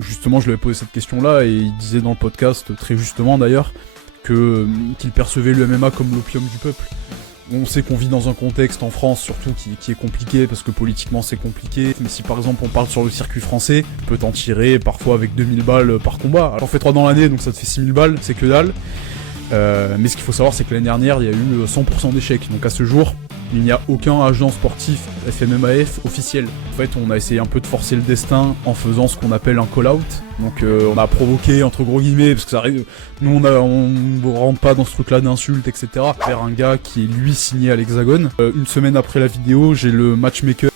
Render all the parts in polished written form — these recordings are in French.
Justement, je lui avais posé cette question-là et il disait dans le podcast, très justement d'ailleurs, qu'il percevait le MMA comme l'opium du peuple. On sait qu'on vit dans un contexte en France surtout qui est compliqué parce que politiquement c'est compliqué. Mais si par exemple on parle sur le circuit français, tu peux t'en tirer parfois avec 2000 balles par combat. Alors t'en fais 3 dans l'année donc ça te fait 6000 balles, c'est que dalle. Mais ce qu'il faut savoir c'est que l'année dernière il y a eu 100% d'échecs. Donc à ce jour, il n'y a aucun agent sportif FMMAF officiel. En fait, on a essayé un peu de forcer le destin en faisant ce qu'on appelle un call-out. Donc on a provoqué, entre gros guillemets, parce que ça arrive, nous on rentre pas dans ce truc-là d'insultes, etc. Vers un gars qui est lui signé à l'Hexagone. Une semaine après la vidéo, j'ai le matchmaker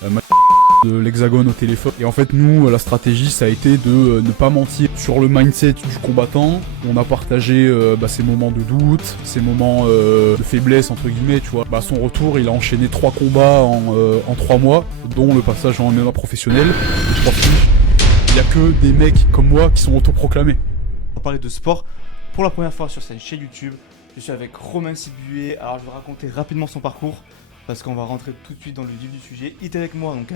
de l'Hexagone au téléphone. Et en fait, nous, la stratégie, ça a été de ne pas mentir sur le mindset du combattant. On a partagé ses moments de doute, ses moments de faiblesse, entre guillemets, tu vois. Son retour, il a enchaîné 3 combats en 3 mois, dont le passage en MMA professionnel. Et je crois qu'il n'y a que des mecs comme moi qui sont autoproclamés. On va parler de sport pour la première fois sur cette chaîne YouTube. Je suis avec Romain Sibué. Alors, je vais raconter rapidement son parcours, parce qu'on va rentrer tout de suite dans le vif du sujet. Il est avec moi, donc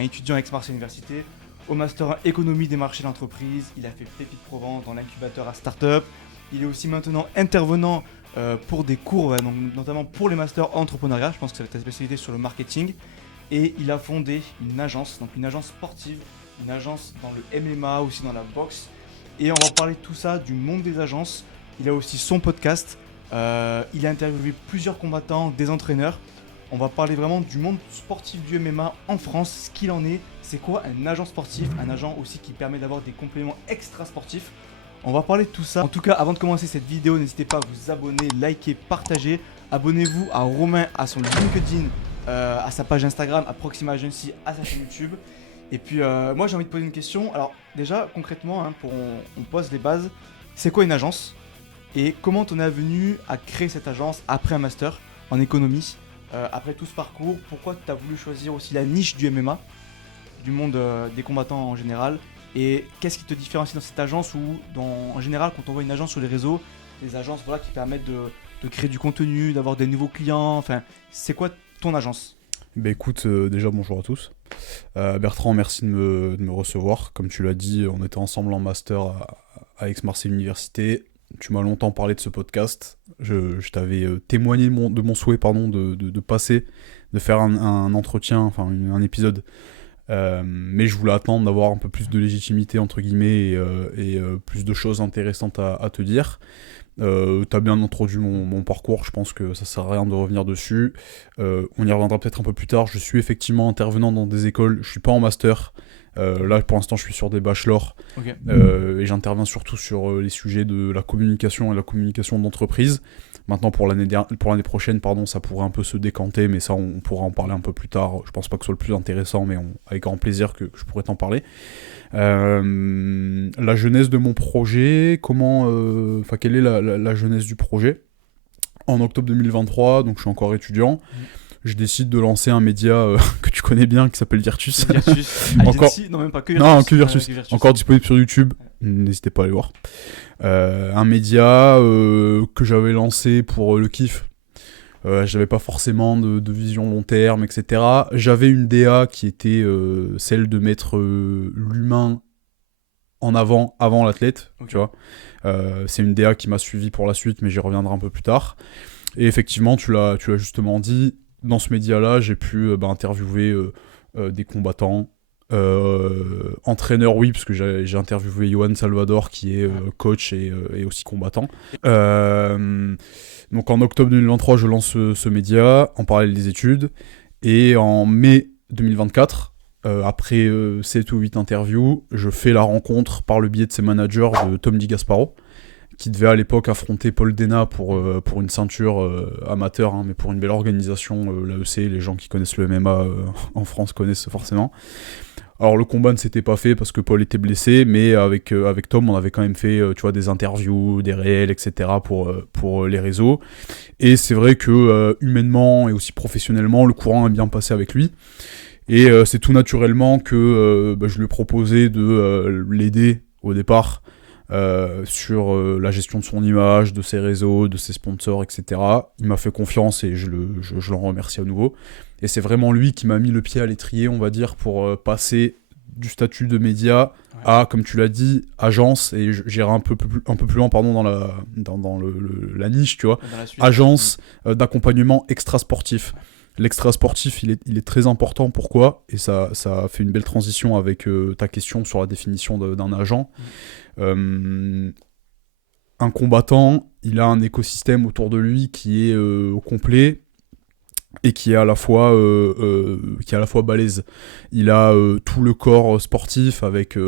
étudiant à Aix-Marseille Université, au Master 1 Économie des marchés d'entreprise. Il a fait Pépite Provence dans l'incubateur à Startup. Il est aussi maintenant intervenant pour des cours, donc, notamment pour les Masters Entrepreneuriat. Je pense que ça va être ta spécialité sur le marketing. Et il a fondé une agence, donc une agence sportive, une agence dans le MMA, aussi dans la boxe. Et on va parler de tout ça, du monde des agences. Il a aussi son podcast. Il a interviewé plusieurs combattants, des entraîneurs. On va parler vraiment du monde sportif du MMA en France, ce qu'il en est, c'est quoi un agent sportif, un agent aussi qui permet d'avoir des compléments extra sportifs. On va parler de tout ça. En tout cas, avant de commencer cette vidéo, n'hésitez pas à vous abonner, liker, partager. Abonnez-vous à Romain, à son LinkedIn, à sa page Instagram, à Proxima Agency, à sa chaîne YouTube. Et puis moi j'ai envie de poser une question. Alors déjà concrètement, on pose les bases. C'est quoi une agence? Et comment on est venu à créer cette agence après un master en économie? Après tout ce parcours, pourquoi tu as voulu choisir aussi la niche du MMA, du monde des combattants en général? Et qu'est-ce qui te différencie dans cette agence ou en général quand on voit une agence sur les réseaux, des agences qui permettent de créer du contenu, d'avoir des nouveaux clients, enfin c'est quoi ton agence? Écoute, déjà bonjour à tous. Bertrand, merci de me recevoir. Comme tu l'as dit, on était ensemble en master à Aix-Marseille Université. Tu m'as longtemps parlé de ce podcast. Je t'avais témoigné de mon souhait de passer, de faire un entretien, enfin un épisode. Mais je voulais attendre d'avoir un peu plus de légitimité, entre guillemets, et plus de choses intéressantes à te dire. T'as bien introduit mon parcours, je pense que ça sert à rien de revenir dessus. On y reviendra peut-être un peu plus tard. Je suis effectivement intervenant dans des écoles, je suis pas en master. Là pour l'instant je suis sur des bachelors. Okay. Et j'interviens surtout sur les sujets de la communication et la communication d'entreprise. Maintenant pour l'année prochaine, ça pourrait un peu se décanter, mais ça on pourra en parler un peu plus tard. Je pense pas que ce soit le plus intéressant, mais avec grand plaisir que je pourrais t'en parler. La genèse de mon projet, quelle est la genèse du projet? En octobre 2023, donc je suis encore étudiant. Je décide de lancer un média que tu connais bien qui s'appelle Virtus. Encore... Non, même pas que Virtus. Non, que Virtus. Virtus. Encore disponible sur YouTube. N'hésitez pas à aller voir. Un média que j'avais lancé pour le kiff. J'avais pas forcément de vision long terme, etc. J'avais une DA qui était celle de mettre l'humain en avant l'athlète. Okay. Tu vois. C'est une DA qui m'a suivi pour la suite, mais j'y reviendrai un peu plus tard. Et effectivement, tu l'as justement dit. Dans ce média-là, j'ai pu interviewer des combattants, entraîneurs, oui, parce que j'ai interviewé Johan Salvador, qui est coach et aussi combattant. Donc en octobre 2023, je lance ce média, en parallèle des études. Et en mai 2024, après 7 ou 8 interviews, je fais la rencontre par le biais de ses managers de Tom Di Gasparo, qui devait à l'époque affronter Paul Dena pour une ceinture amateur, mais pour une belle organisation, l'AEC, les gens qui connaissent le MMA en France connaissent forcément. Alors le combat ne s'était pas fait parce que Paul était blessé, mais avec Tom, on avait quand même fait des interviews, des réels, etc. pour les réseaux. Et c'est vrai que humainement et aussi professionnellement, le courant est bien passé avec lui. Et c'est tout naturellement que je lui ai proposé de l'aider au départ, sur la gestion de son image, de ses réseaux, de ses sponsors, etc. Il m'a fait confiance et je l'en remercie à nouveau. Et c'est vraiment lui qui m'a mis le pied à l'étrier, on va dire, pour passer du statut de média à, comme tu l'as dit, agence, et j'irai un peu plus loin dans la niche, tu vois, agence d'accompagnement extra-sportif. L'extra-sportif, il est très important. Pourquoi ? Et ça fait une belle transition avec ta question sur la définition d'un agent. Un combattant, il a un écosystème autour de lui qui est au complet et qui est à la fois balèze. Il a tout le corps sportif avec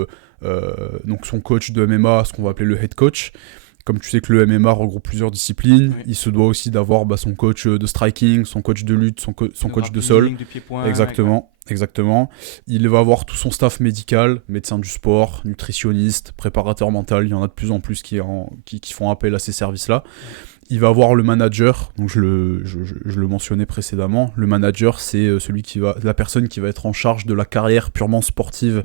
donc son coach de MMA, ce qu'on va appeler le head coach. Comme tu sais que le MMA regroupe plusieurs disciplines, il se doit aussi d'avoir son coach de striking, son coach de lutte, son coach de sol. De pied-point, Exactement. Il va avoir tout son staff médical, médecin du sport, nutritionniste, préparateur mental. Il y en a de plus en plus qui font appel à ces services-là. Il va avoir le manager, donc je le mentionnais précédemment. Le manager, c'est la personne qui va être en charge de la carrière purement sportive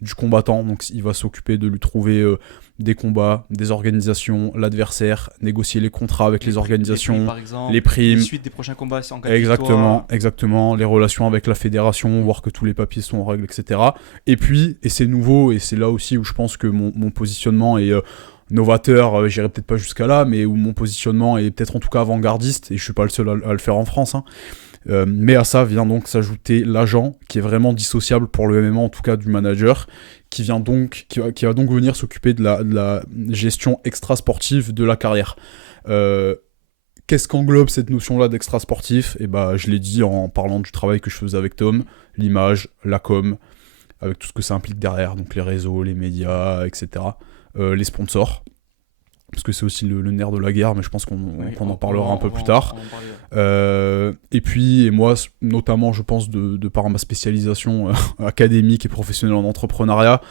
du combattant. Donc il va s'occuper de lui trouver des combats, des organisations, l'adversaire, négocier les contrats avec les organisations, les primes, les suites des prochains combats en cas de victoire. Exactement, les relations avec la fédération, voir que tous les papiers sont en règle, etc. Et puis, et c'est nouveau, et c'est là aussi où je pense que mon positionnement est novateur, j'irai peut-être pas jusqu'à là, mais où mon positionnement est peut-être en tout cas avant-gardiste, et je suis pas le seul à le faire en France, hein. Mais à ça vient donc s'ajouter l'agent, qui est vraiment dissociable pour le MMA, en tout cas du manager, qui va donc venir s'occuper de la gestion extra-sportive de la carrière. Qu'est-ce qu'englobe cette notion-là d'extra-sportif ? Et je l'ai dit en parlant du travail que je faisais avec Tom, l'image, la com, avec tout ce que ça implique derrière, donc les réseaux, les médias, etc. Les sponsors, parce que c'est aussi le nerf de la guerre, mais je pense qu'on en parlera un peu plus tard. Et puis, et moi, notamment, je pense, de par ma spécialisation académique et professionnelle en entrepreneuriat,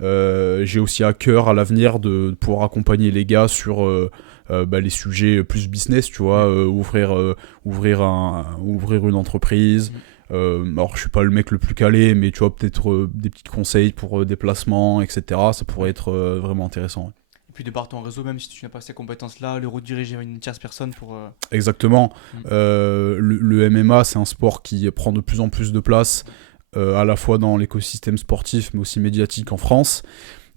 j'ai aussi à cœur, à l'avenir, de pouvoir accompagner les gars sur les sujets plus business, tu vois, ouvrir une entreprise. Alors, je suis pas le mec le plus calé, mais tu vois, peut-être des petits conseils pour déplacement, etc. Ça pourrait être vraiment intéressant. Ouais. Et puis de par ton réseau, même si tu n'as pas ces compétences-là, le rediriger vers une tierce personne pour... Exactement. Le MMA, c'est un sport qui prend de plus en plus de place, à la fois dans l'écosystème sportif, mais aussi médiatique en France.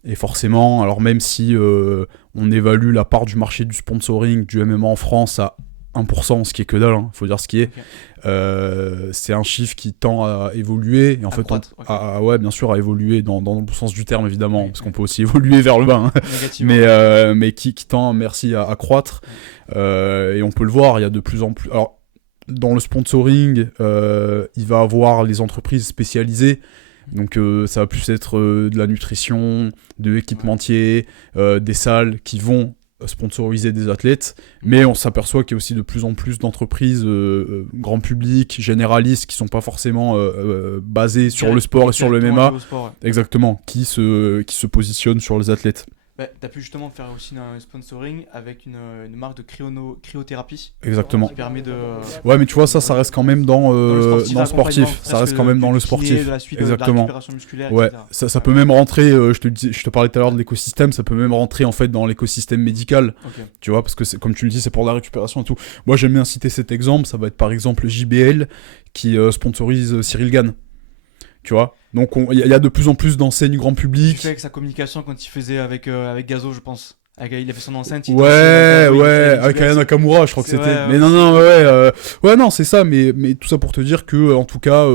Et forcément, alors même si on évalue la part du marché du sponsoring du MMA en France à 1%, ce qui est que dalle, faut dire ce qui est. C'est un chiffre qui tend à évoluer, et en fait, bien sûr, à évoluer dans le bon sens du terme, évidemment, parce qu'on peut aussi évoluer vers le bas, hein. mais qui tend, à croître. Et on peut le voir, il y a de plus en plus. Alors, dans le sponsoring, il va avoir les entreprises spécialisées. Donc ça va plus être de la nutrition, de l'équipementier, des salles qui vont sponsoriser des athlètes, mais on s'aperçoit qu'il y a aussi de plus en plus d'entreprises grand public, généralistes, qui sont pas forcément basées sur le sport et sur le MMA, exactement, qui se positionnent sur les athlètes. Tu as pu justement faire aussi un sponsoring avec une marque de cryothérapie. Exactement. Qui permet de... Ouais, mais tu vois, ça reste quand même dans le sportif. Ça reste quand même dans le sportif. Exactement. Ouais, ça peut même rentrer, je te parlais tout à l'heure de l'écosystème, ça peut même rentrer en fait dans l'écosystème médical. Okay. Tu vois, parce que comme tu le dis, c'est pour la récupération et tout. Moi, j'aime bien citer cet exemple. Ça va être par exemple JBL qui sponsorise Cyril Gane. Tu vois, donc il y a de plus en plus d'enseignes grand public. Tu fais avec sa communication quand il faisait avec Gazo, je pense. Il a fait son enceinte. Avec Aya Nakamura, je crois que c'était. Ouais, mais non, c'est ça. Mais tout ça pour te dire que, en tout cas,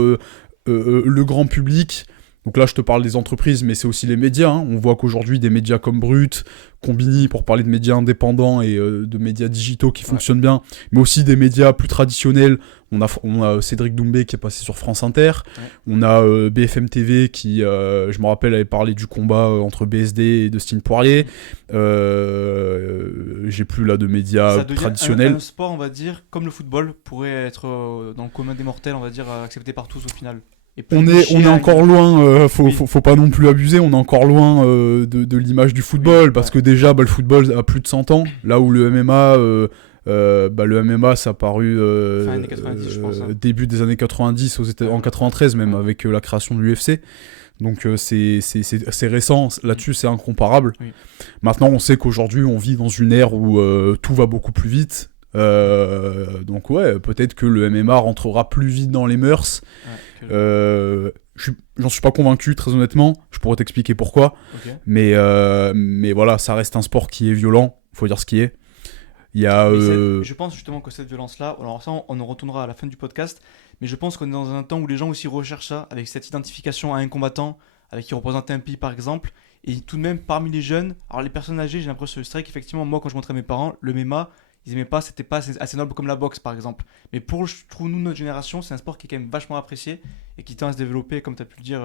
le grand public. Donc là, je te parle des entreprises, mais c'est aussi les médias. Hein. On voit qu'aujourd'hui, des médias comme Brut, Combini, pour parler de médias indépendants et de médias digitaux qui fonctionnent bien, mais aussi des médias plus traditionnels. On a Cédric Doumbé qui est passé sur France Inter. Ouais. On a BFM TV qui, je me rappelle, avait parlé du combat entre BSD et Dustin Poirier. J'ai plus là de médias traditionnels. Un sport, on va dire, comme le football, pourrait être dans le commun des mortels, on va dire, accepté par tous au final. On est encore loin, faut pas non plus abuser, on est encore loin de l'image du football, parce que déjà le football a plus de 100 ans, là où le MMA, le MMA ça a apparu fin années 90, je pense, hein. Début des années 90, en 93 même, avec la création de l'UFC. Donc c'est récent, là-dessus c'est incomparable. Oui. Maintenant on sait qu'aujourd'hui on vit dans une ère où tout va beaucoup plus vite. Donc ouais, peut-être que le MMA rentrera plus vite dans les mœurs. J'en suis pas convaincu, très honnêtement. Je pourrais t'expliquer pourquoi. Ok. Mais voilà, ça reste un sport qui est violent. Faut dire ce qui est. Il y a. Je pense justement que cette violence-là, alors ça on en retournera à la fin du podcast, mais je pense qu'on est dans un temps où les gens aussi recherchent ça, avec cette identification à un combattant, avec qui représente un pays par exemple, et tout de même parmi les jeunes, alors les personnes âgées, j'ai l'impression que c'est vrai qu'effectivement moi quand je montrais à mes parents, le MMA, ils aimaient pas, c'était pas assez noble comme la boxe par exemple. Mais pour, je trouve, nous, notre génération, c'est un sport qui est quand même vachement apprécié et qui tend à se développer, comme tu as pu le dire.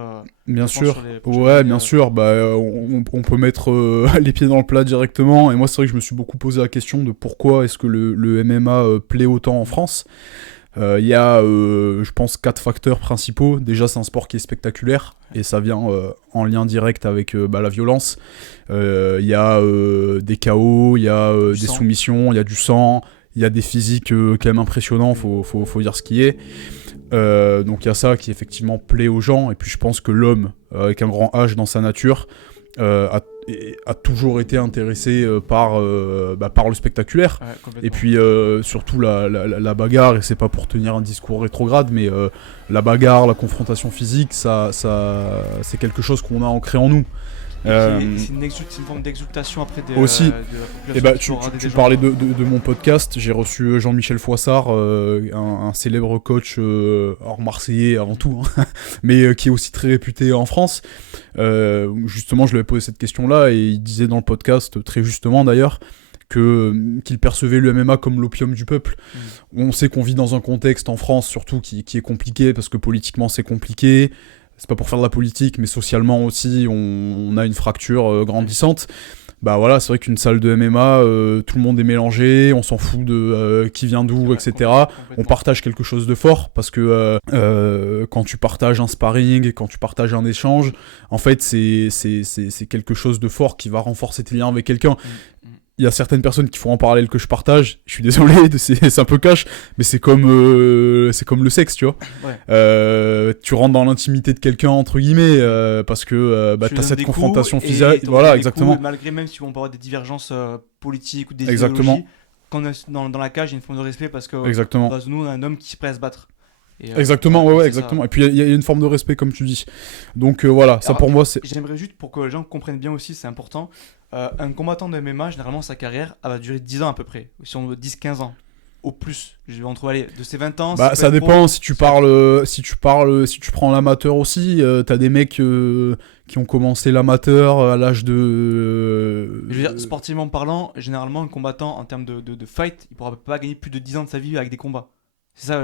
Bien je pense, sûr, sur les prochaines ouais, années, bien sûr. On peut mettre les pieds dans le plat directement. Et moi, c'est vrai que je me suis beaucoup posé la question de pourquoi est-ce que le MMA plaît autant en France. Il y a, je pense, 4 facteurs principaux. Déjà, c'est un sport qui est spectaculaire et ça vient en lien direct avec la violence. Il y a des KO, il y a des sang. soumissions, il y a du sang, il y a des physiques quand même impressionnants, faut dire ce qui est. Donc il y a ça qui effectivement plaît aux gens. Et puis je pense que l'homme, avec un grand H dans sa nature, a toujours été intéressé par le spectaculaire. Ouais, complètement. Et puis surtout la bagarre, et c'est pas pour tenir un discours rétrograde, mais la bagarre, la confrontation physique, ça c'est quelque chose qu'on a ancré en nous. C'est une forme d'exultation après aussi. De la population. Et bah, qui aura des gens. parlais de mon podcast, j'ai reçu Jean-Michel Froissart, un célèbre coach hors marseillais avant tout, hein, mais qui est aussi très réputé en France. Justement, je lui avais posé cette question-là et il disait dans le podcast, très justement d'ailleurs, qu'il percevait le MMA comme l'opium du peuple. On sait qu'on vit dans un contexte en France surtout qui est compliqué parce que politiquement c'est compliqué. C'est pas pour faire de la politique, mais socialement aussi, on a une fracture grandissante. Bah voilà, c'est vrai qu'une salle de MMA, tout le monde est mélangé, on s'en fout de qui vient d'où, etc. On partage quelque chose de fort, parce que quand tu partages un sparring, et quand tu partages un échange, en fait, c'est quelque chose de fort qui va renforcer tes liens avec quelqu'un. Il y a certaines personnes qui font en parallèle que je partage, je suis désolé, c'est un peu cash, mais c'est comme le sexe, tu vois. Ouais. Tu rentres dans l'intimité de quelqu'un, entre guillemets, parce que t'as cette confrontation physique. Voilà, exactement. Coups, malgré même si on peut avoir des divergences politiques ou des Exactement. idéologies, quand on est dans la cage, il y a une forme de respect parce que Exactement. dans nous, on a un homme qui se prêt à se battre. Et, exactement, ouais, exactement. Ça. Et puis il y a une forme de respect, comme tu dis. Donc voilà, ça pour moi, c'est. J'aimerais juste, pour que les gens comprennent bien aussi, c'est important. Un combattant de MMA, généralement, sa carrière, elle va durer 10 ans à peu près. Si on veut 10-15 ans. Au plus. Je vais en trouver, de ses 20 ans. Bah, ça dépend. Si tu prends l'amateur aussi, t'as des mecs qui ont commencé l'amateur à l'âge de. Je veux dire, sportivement parlant, généralement, un combattant, en termes de fight, il pourra pas gagner plus de 10 ans de sa vie avec des combats. C'est ça,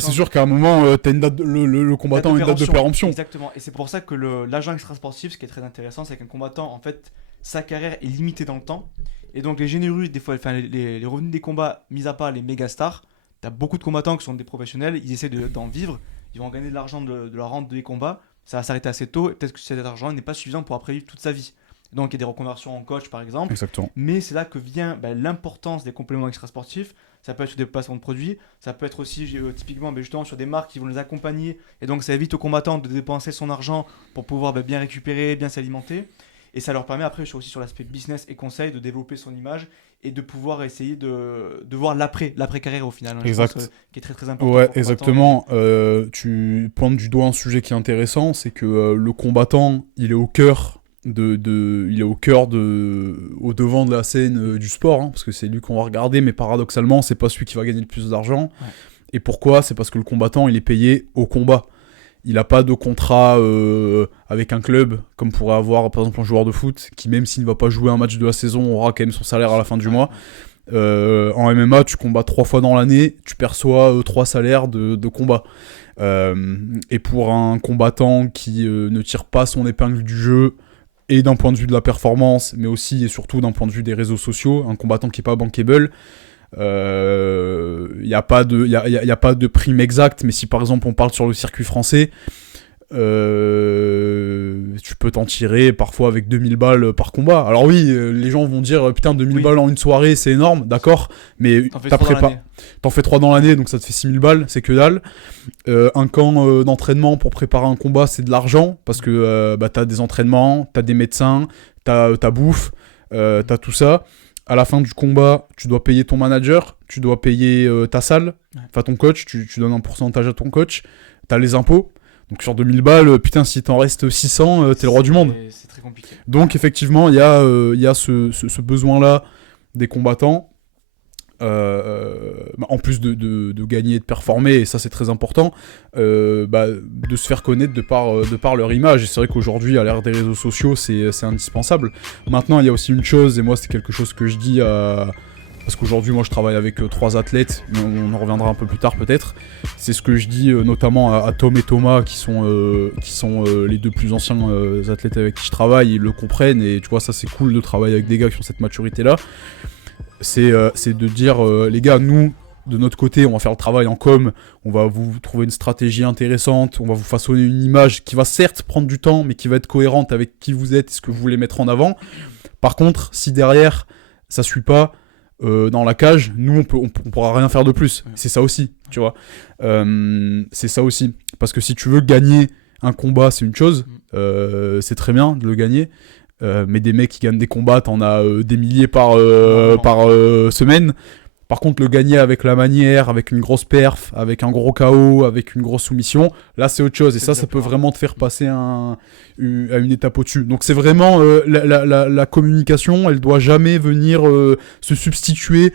c'est sûr qu'à un moment, t'as une date le combattant a une date de péremption. Exactement. Et c'est pour ça que l'agent extrasportif, ce qui est très intéressant, c'est qu'un combattant, en fait, sa carrière est limitée dans le temps. Et donc les généreux, des fois, les revenus des combats, mis à part les méga stars, t'as beaucoup de combattants qui sont des professionnels, ils essaient d'en vivre, ils vont gagner de l'argent de la rente des combats, ça va s'arrêter assez tôt, et peut-être que cet argent n'est pas suffisant pour après vivre toute sa vie. Donc il y a des reconversions en coach par exemple. Exactement. Mais c'est là que vient l'importance des compléments extrasportifs. Ça peut être sur des placements de produits, ça peut être aussi typiquement justement sur des marques qui vont les accompagner. Et donc ça évite aux combattants de dépenser son argent pour pouvoir bien récupérer, bien s'alimenter. Et ça leur permet après aussi sur l'aspect business et conseil de développer son image et de pouvoir essayer de voir l'après-carrière au final. Exact. Je pense, qui est très très important. Ouais, exactement. Tu pointes du doigt un sujet qui est intéressant, c'est que le combattant, il est au cœur il est au devant de la scène du sport, hein, parce que c'est lui qu'on va regarder, mais paradoxalement, c'est pas celui qui va gagner le plus d'argent. Ouais. Et pourquoi ? C'est parce que le combattant, il est payé au combat. Il n'a pas de contrat avec un club, comme pourrait avoir par exemple un joueur de foot, qui même s'il ne va pas jouer un match de la saison, aura quand même son salaire à la fin du mois. En MMA, tu combats 3 fois dans l'année, tu perçois 3 salaires de combat. Et pour un combattant qui ne tire pas son épingle du jeu, et d'un point de vue de la performance, mais aussi et surtout d'un point de vue des réseaux sociaux, un combattant qui n'est pas bankable, il n'y a pas de prime exacte, mais si par exemple on parle sur le circuit français, tu peux t'en tirer parfois avec 2000 balles par combat. Alors oui, les gens vont dire putain 2000 balles en une soirée c'est énorme, d'accord, mais t'en fais 3 dans l'année, donc ça te fait 6000 balles, c'est que dalle. Un camp d'entraînement pour préparer un combat, c'est de l'argent, parce que t'as des entraînements, t'as des médecins, t'as ta bouffe, t'as tout ça. À la fin du combat, tu dois payer ton manager, tu dois payer ta salle, enfin ton coach, tu donnes un pourcentage à ton coach, t'as les impôts. Donc sur 2000 balles, putain, si t'en restes 600, t'es le roi du monde. C'est très compliqué. Donc effectivement, il y a ce besoin-là des combattants, en plus de gagner et de performer, et ça c'est très important, de se faire connaître de par leur image. Et c'est vrai qu'aujourd'hui, à l'ère des réseaux sociaux, c'est indispensable. Maintenant, il y a aussi une chose, et moi c'est quelque chose que je dis parce qu'aujourd'hui, moi, je travaille avec 3 athlètes, mais on en reviendra un peu plus tard peut-être. C'est ce que je dis notamment à Tom et Thomas, qui sont les 2 plus anciens athlètes avec qui je travaille. Ils le comprennent, et tu vois, ça c'est cool de travailler avec des gars qui ont cette maturité-là. C'est de dire, les gars, nous, de notre côté, on va faire le travail en com, on va vous trouver une stratégie intéressante, on va vous façonner une image qui va certes prendre du temps, mais qui va être cohérente avec qui vous êtes et ce que vous voulez mettre en avant. Par contre, si derrière, ça suit pas, dans la cage, nous on pourra rien faire de plus. C'est ça aussi, tu vois. C'est ça aussi. Parce que si tu veux gagner un combat, c'est une chose. C'est très bien de le gagner. Mais des mecs qui gagnent des combats, t'en as des milliers par semaine. Par contre, le gagner avec la manière, avec une grosse perf, avec un gros KO, avec une grosse soumission, là c'est autre chose. Et ça peut vraiment te faire passer à une étape au-dessus. Donc c'est vraiment la communication, elle doit jamais venir se substituer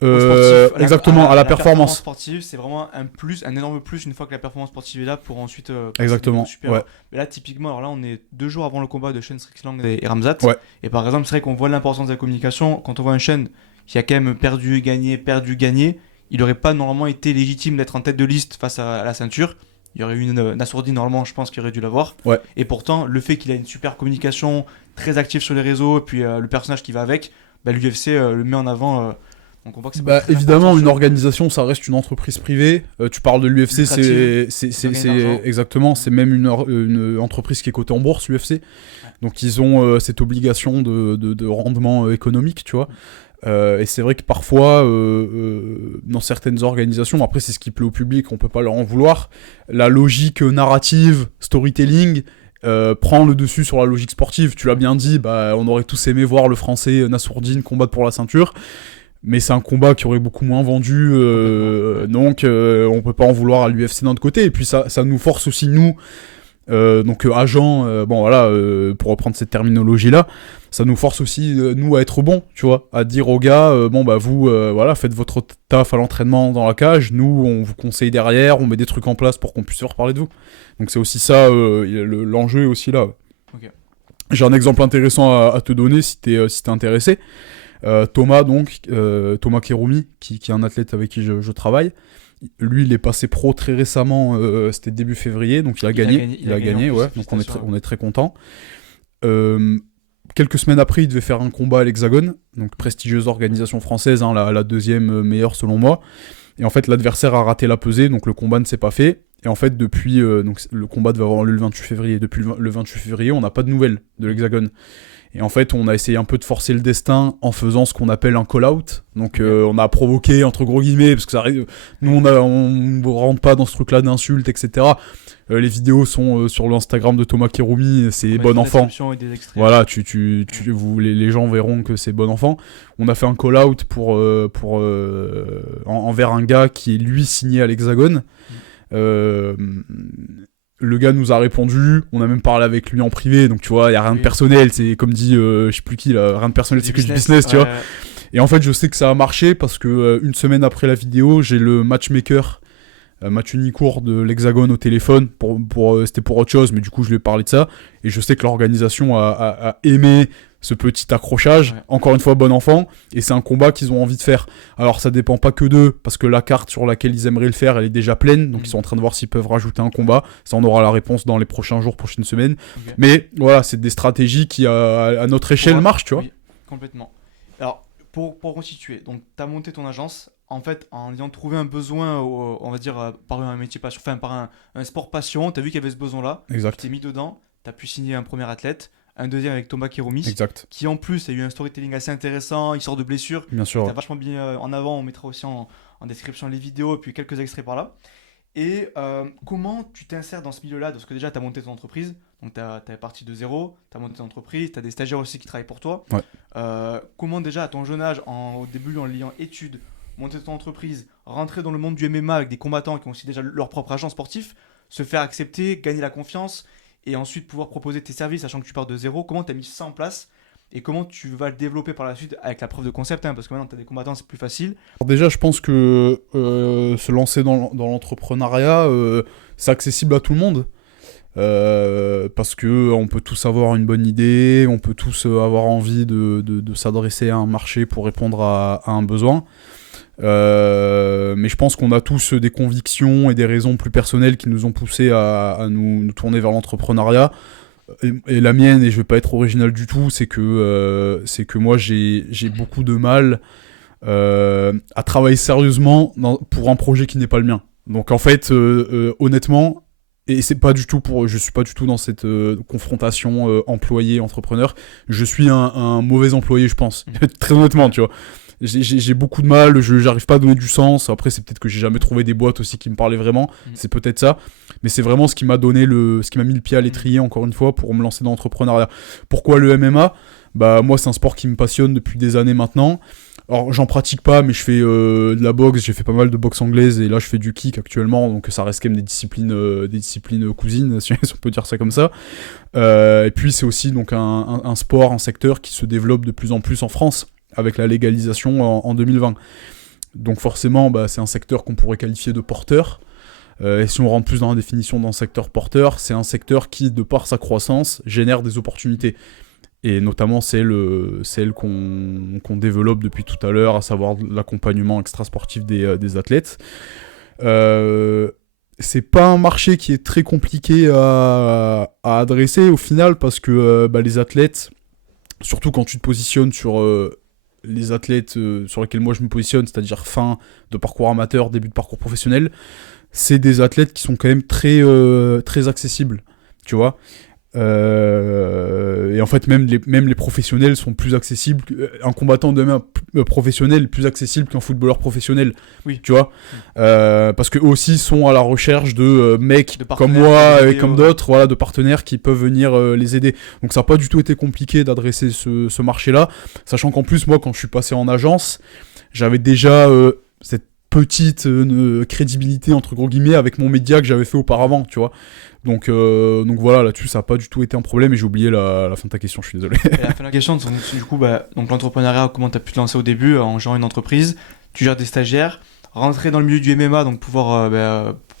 exactement à la performance sportive. C'est vraiment un énorme plus une fois que la performance sportive est là pour ensuite exactement. Ouais. Mais là typiquement, alors là on est 2 jours avant le combat de Sean Strickland et Ramzat. Ouais. Et par exemple, c'est vrai qu'on voit l'importance de la communication. Quand on voit un Sean qui a quand même perdu, gagné, il n'aurait pas normalement été légitime d'être en tête de liste face à la ceinture. Il y aurait eu une Nassourdine normalement, je pense qu'il aurait dû l'avoir. Ouais. Et pourtant, le fait qu'il a une super communication, très active sur les réseaux, et puis le personnage qui va avec, l'UFC le met en avant. Donc on voit que c'est évidemment, une organisation, ça reste une entreprise privée. Tu parles de l'UFC, c'est exactement, c'est même une entreprise qui est cotée en bourse, l'UFC. Ouais. Donc ils ont cette obligation de rendement économique, tu vois. Et c'est vrai que parfois, dans certaines organisations, après c'est ce qui plaît au public, on peut pas leur en vouloir, la logique narrative, storytelling, prend le dessus sur la logique sportive. Tu l'as bien dit, on aurait tous aimé voir le français Nassourdine combattre pour la ceinture, mais c'est un combat qui aurait beaucoup moins vendu, donc on peut pas en vouloir à l'UFC d'un autre côté. Et puis ça nous force aussi, nous, agents, pour reprendre cette terminologie-là, ça nous force aussi, nous, à être bons, tu vois, à dire aux gars, vous, faites votre taf à l'entraînement dans la cage, nous, on vous conseille derrière, on met des trucs en place pour qu'on puisse faire parler de vous. Donc c'est aussi ça, l'enjeu est aussi là. Okay. J'ai un exemple intéressant à te donner si t'es intéressé. Thomas Keroumi, qui est un athlète avec qui je travaille. Lui, il est passé pro très récemment, c'était début février, donc il a gagné, ouais, donc on est très content. Quelques semaines après, il devait faire un combat à l'Hexagone, donc prestigieuse organisation française, la deuxième meilleure selon moi. Et en fait, l'adversaire a raté la pesée, donc le combat ne s'est pas fait. Et en fait, depuis, donc le combat devait avoir lieu le 28 février. Depuis le 28 février, on n'a pas de nouvelles de l'Hexagone. Et en fait, on a essayé un peu de forcer le destin en faisant ce qu'on appelle un call-out. Donc, on a provoqué, entre gros guillemets, parce que ça arrive. Nous, on rentre pas dans ce truc-là d'insultes, etc. Les vidéos sont sur l'Instagram de Thomas Keroumi, c'est bon enfant. Voilà, les gens verront que c'est bon enfant. On a fait un call-out envers un gars qui est lui signé à l'Hexagone. Le gars nous a répondu, on a même parlé avec lui en privé, donc tu vois, il y a rien de personnel, c'est comme dit, je sais plus qui, là, rien de personnel, c'est que du business, tu vois. Et en fait, je sais que ça a marché parce que une semaine après la vidéo, j'ai le matchmaker, Mathieu Nicourt de l'Hexagone au téléphone, c'était pour autre chose, mais du coup, je lui ai parlé de ça, et je sais que l'organisation a aimé ce petit accrochage, encore une fois bon enfant, et c'est un combat qu'ils ont envie de faire. Alors ça dépend pas que d'eux, parce que la carte sur laquelle ils aimeraient le faire, elle est déjà pleine, donc ils sont en train de voir s'ils peuvent rajouter un combat, ça on aura la réponse dans les prochains jours, prochaines semaines, mais voilà, c'est des stratégies qui à notre échelle marchent, tu vois. Oui, complètement. Alors, pour reconstituer, donc t'as monté ton agence, en fait, en ayant trouvé un besoin, on va dire, par un métier passion, enfin par un sport passion, t'as vu qu'il y avait ce besoin-là, exact. Tu t'es mis dedans, t'as pu signer un premier athlète, un deuxième avec Thomas Keroumi, exact. Qui en plus a eu un storytelling assez intéressant, il sort de blessure, bien sûr, t'as vachement bien en avant, on mettra aussi en description les vidéos et puis quelques extraits par là. Et comment tu t'insères dans ce milieu-là? Parce que déjà t'as monté ton entreprise, donc t'es parti de zéro, t'as monté ton entreprise, t'as des stagiaires aussi qui travaillent pour toi. Ouais. Comment déjà à ton jeune âge, au début en liant études, monter ton entreprise, rentrer dans le monde du MMA avec des combattants qui ont aussi déjà leur propre agent sportif, se faire accepter, gagner la confiance et ensuite pouvoir proposer tes services, sachant que tu pars de zéro. Comment tu as mis ça en place et comment tu vas le développer par la suite avec la preuve de concept, hein, parce que maintenant tu as des combattants, c'est plus facile. Alors déjà, je pense que se lancer dans l'entrepreneuriat, c'est accessible à tout le monde. Parce que on peut tous avoir une bonne idée, on peut tous avoir envie de s'adresser à un marché pour répondre à un besoin. Mais je pense qu'on a tous des convictions et des raisons plus personnelles qui nous ont poussés à nous tourner vers l'entrepreneuriat. Et la mienne, et je vais pas être original du tout, c'est que moi j'ai beaucoup de mal à travailler sérieusement pour un projet qui n'est pas le mien. Donc en fait, honnêtement, et c'est pas du tout je suis pas du tout dans cette confrontation employé-entrepreneur. Je suis un mauvais employé, je pense. Très honnêtement, tu vois. J'ai beaucoup de mal, j'arrive pas à donner du sens. Après, c'est peut-être que j'ai jamais trouvé des boîtes aussi qui me parlaient vraiment. C'est peut-être ça. Mais c'est vraiment ce qui m'a mis le pied à l'étrier, encore une fois, pour me lancer dans l'entrepreneuriat. Pourquoi le MMA ? Bah, moi, c'est un sport qui me passionne depuis des années maintenant. Alors, j'en pratique pas, mais je fais de la boxe, j'ai fait pas mal de boxe anglaise, et là, je fais du kick actuellement, donc ça reste quand même des disciplines cousines, si on peut dire ça comme ça. Et puis, c'est aussi donc un sport, un secteur qui se développe de plus en plus en France, avec la légalisation en 2020. Donc forcément, bah, c'est un secteur qu'on pourrait qualifier de porteur. Et si on rentre plus dans la définition d'un secteur porteur, c'est un secteur qui, de par sa croissance, génère des opportunités. Et notamment celle qu'on développe depuis tout à l'heure, à savoir l'accompagnement extrasportif des athlètes. C'est pas un marché qui est très compliqué à adresser au final, parce que les athlètes, surtout quand tu te positionnes sur les athlètes sur lesquels moi je me positionne, c'est-à-dire fin de parcours amateur, début de parcours professionnel, c'est des athlètes qui sont quand même très accessibles, tu vois. Et en fait, même les professionnels sont plus accessibles. Un combattant de MMA professionnel est plus accessible qu'un footballeur professionnel. Oui. Tu vois, parce qu'eux aussi sont à la recherche de mecs comme moi et comme d'autres, voilà, de partenaires qui peuvent venir les aider. Donc ça n'a pas du tout été compliqué d'adresser ce marché-là, sachant qu'en plus, moi, quand je suis passé en agence, j'avais déjà cette petite crédibilité entre gros guillemets avec mon média que j'avais fait auparavant, tu vois. Donc voilà, là-dessus ça n'a pas du tout été un problème, et j'ai oublié la fin de ta question, je suis désolé. Et la fin de la question, du coup, donc l'entrepreneuriat, comment tu as pu te lancer au début en gérant une entreprise, tu gères des stagiaires, rentrer dans le milieu du MMA, donc pouvoir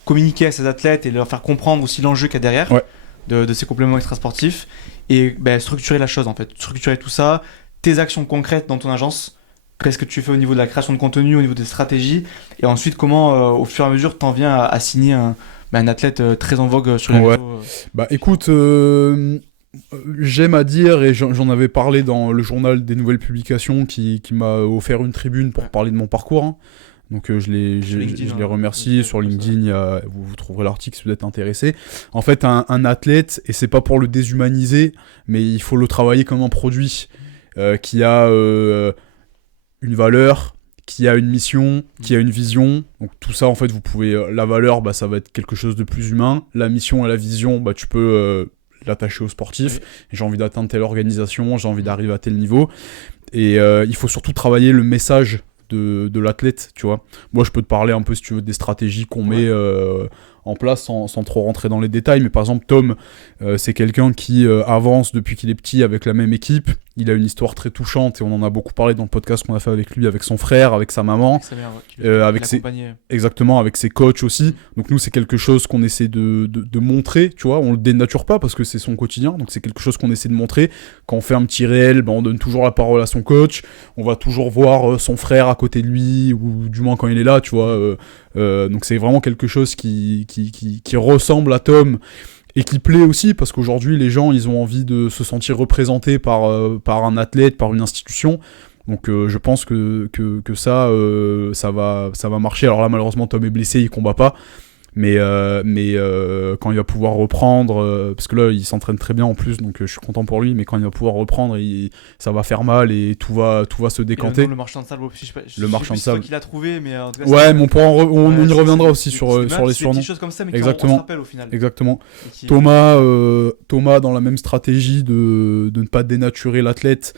communiquer à ces athlètes et leur faire comprendre aussi l'enjeu qu'il y a derrière de ces compléments extrasportifs, et structurer la chose en fait, structurer tout ça, tes actions concrètes dans ton agence. Qu'est-ce que tu fais au niveau de la création de contenu, au niveau des stratégies, et ensuite comment au fur et à mesure t'en viens à signer un athlète très en vogue sur les réseaux. Bah écoute, j'aime à dire, et j'en avais parlé dans le journal des nouvelles publications qui m'a offert une tribune pour parler de mon parcours, hein. Donc je les remercie. Sur LinkedIn, vous trouverez l'article si vous êtes intéressé. En fait, un athlète, et c'est pas pour le déshumaniser, mais il faut le travailler comme un produit qui a une valeur, qui a une mission, qui a une vision. Donc tout ça, en fait, vous pouvez... la valeur, ça va être quelque chose de plus humain. La mission et la vision, tu peux l'attacher au sportif. Oui. J'ai envie d'atteindre telle organisation, j'ai envie d'arriver à tel niveau. Et il faut surtout travailler le message de l'athlète, tu vois. Moi, je peux te parler un peu, si tu veux, des stratégies qu'on met en place sans trop rentrer dans les détails. Mais par exemple, Tom, c'est quelqu'un qui avance depuis qu'il est petit avec la même équipe. Il a une histoire très touchante, et on en a beaucoup parlé dans le podcast qu'on a fait avec lui, avec son frère, avec sa maman, avec sa mère, avec ses coachs aussi. Donc nous, c'est quelque chose qu'on essaie de montrer, tu vois. On le dénature pas parce que c'est son quotidien, donc c'est quelque chose qu'on essaie de montrer. Quand on fait un petit réel, on donne toujours la parole à son coach. On va toujours voir son frère à côté de lui, ou du moins quand il est là, tu vois. Donc c'est vraiment quelque chose qui ressemble à Tom, et qui plaît aussi, parce qu'aujourd'hui les gens, ils ont envie de se sentir représentés par un athlète, par une institution. Donc je pense que ça va marcher. Alors là, malheureusement, Tom est blessé, il combat pas. Mais quand il va pouvoir reprendre, parce que là il s'entraîne très bien en plus, donc je suis content pour lui, mais quand il va pouvoir reprendre, ça va faire mal, et tout va se décanter. Le marchand de sable, le marchand de sable qu'il a trouvé, mais en tout cas, mais on y reviendra aussi sur les surnoms. Des choses comme ça, mais exactement. On se rappelle au final. Exactement. Thomas, dans la même stratégie de ne pas dénaturer l'athlète,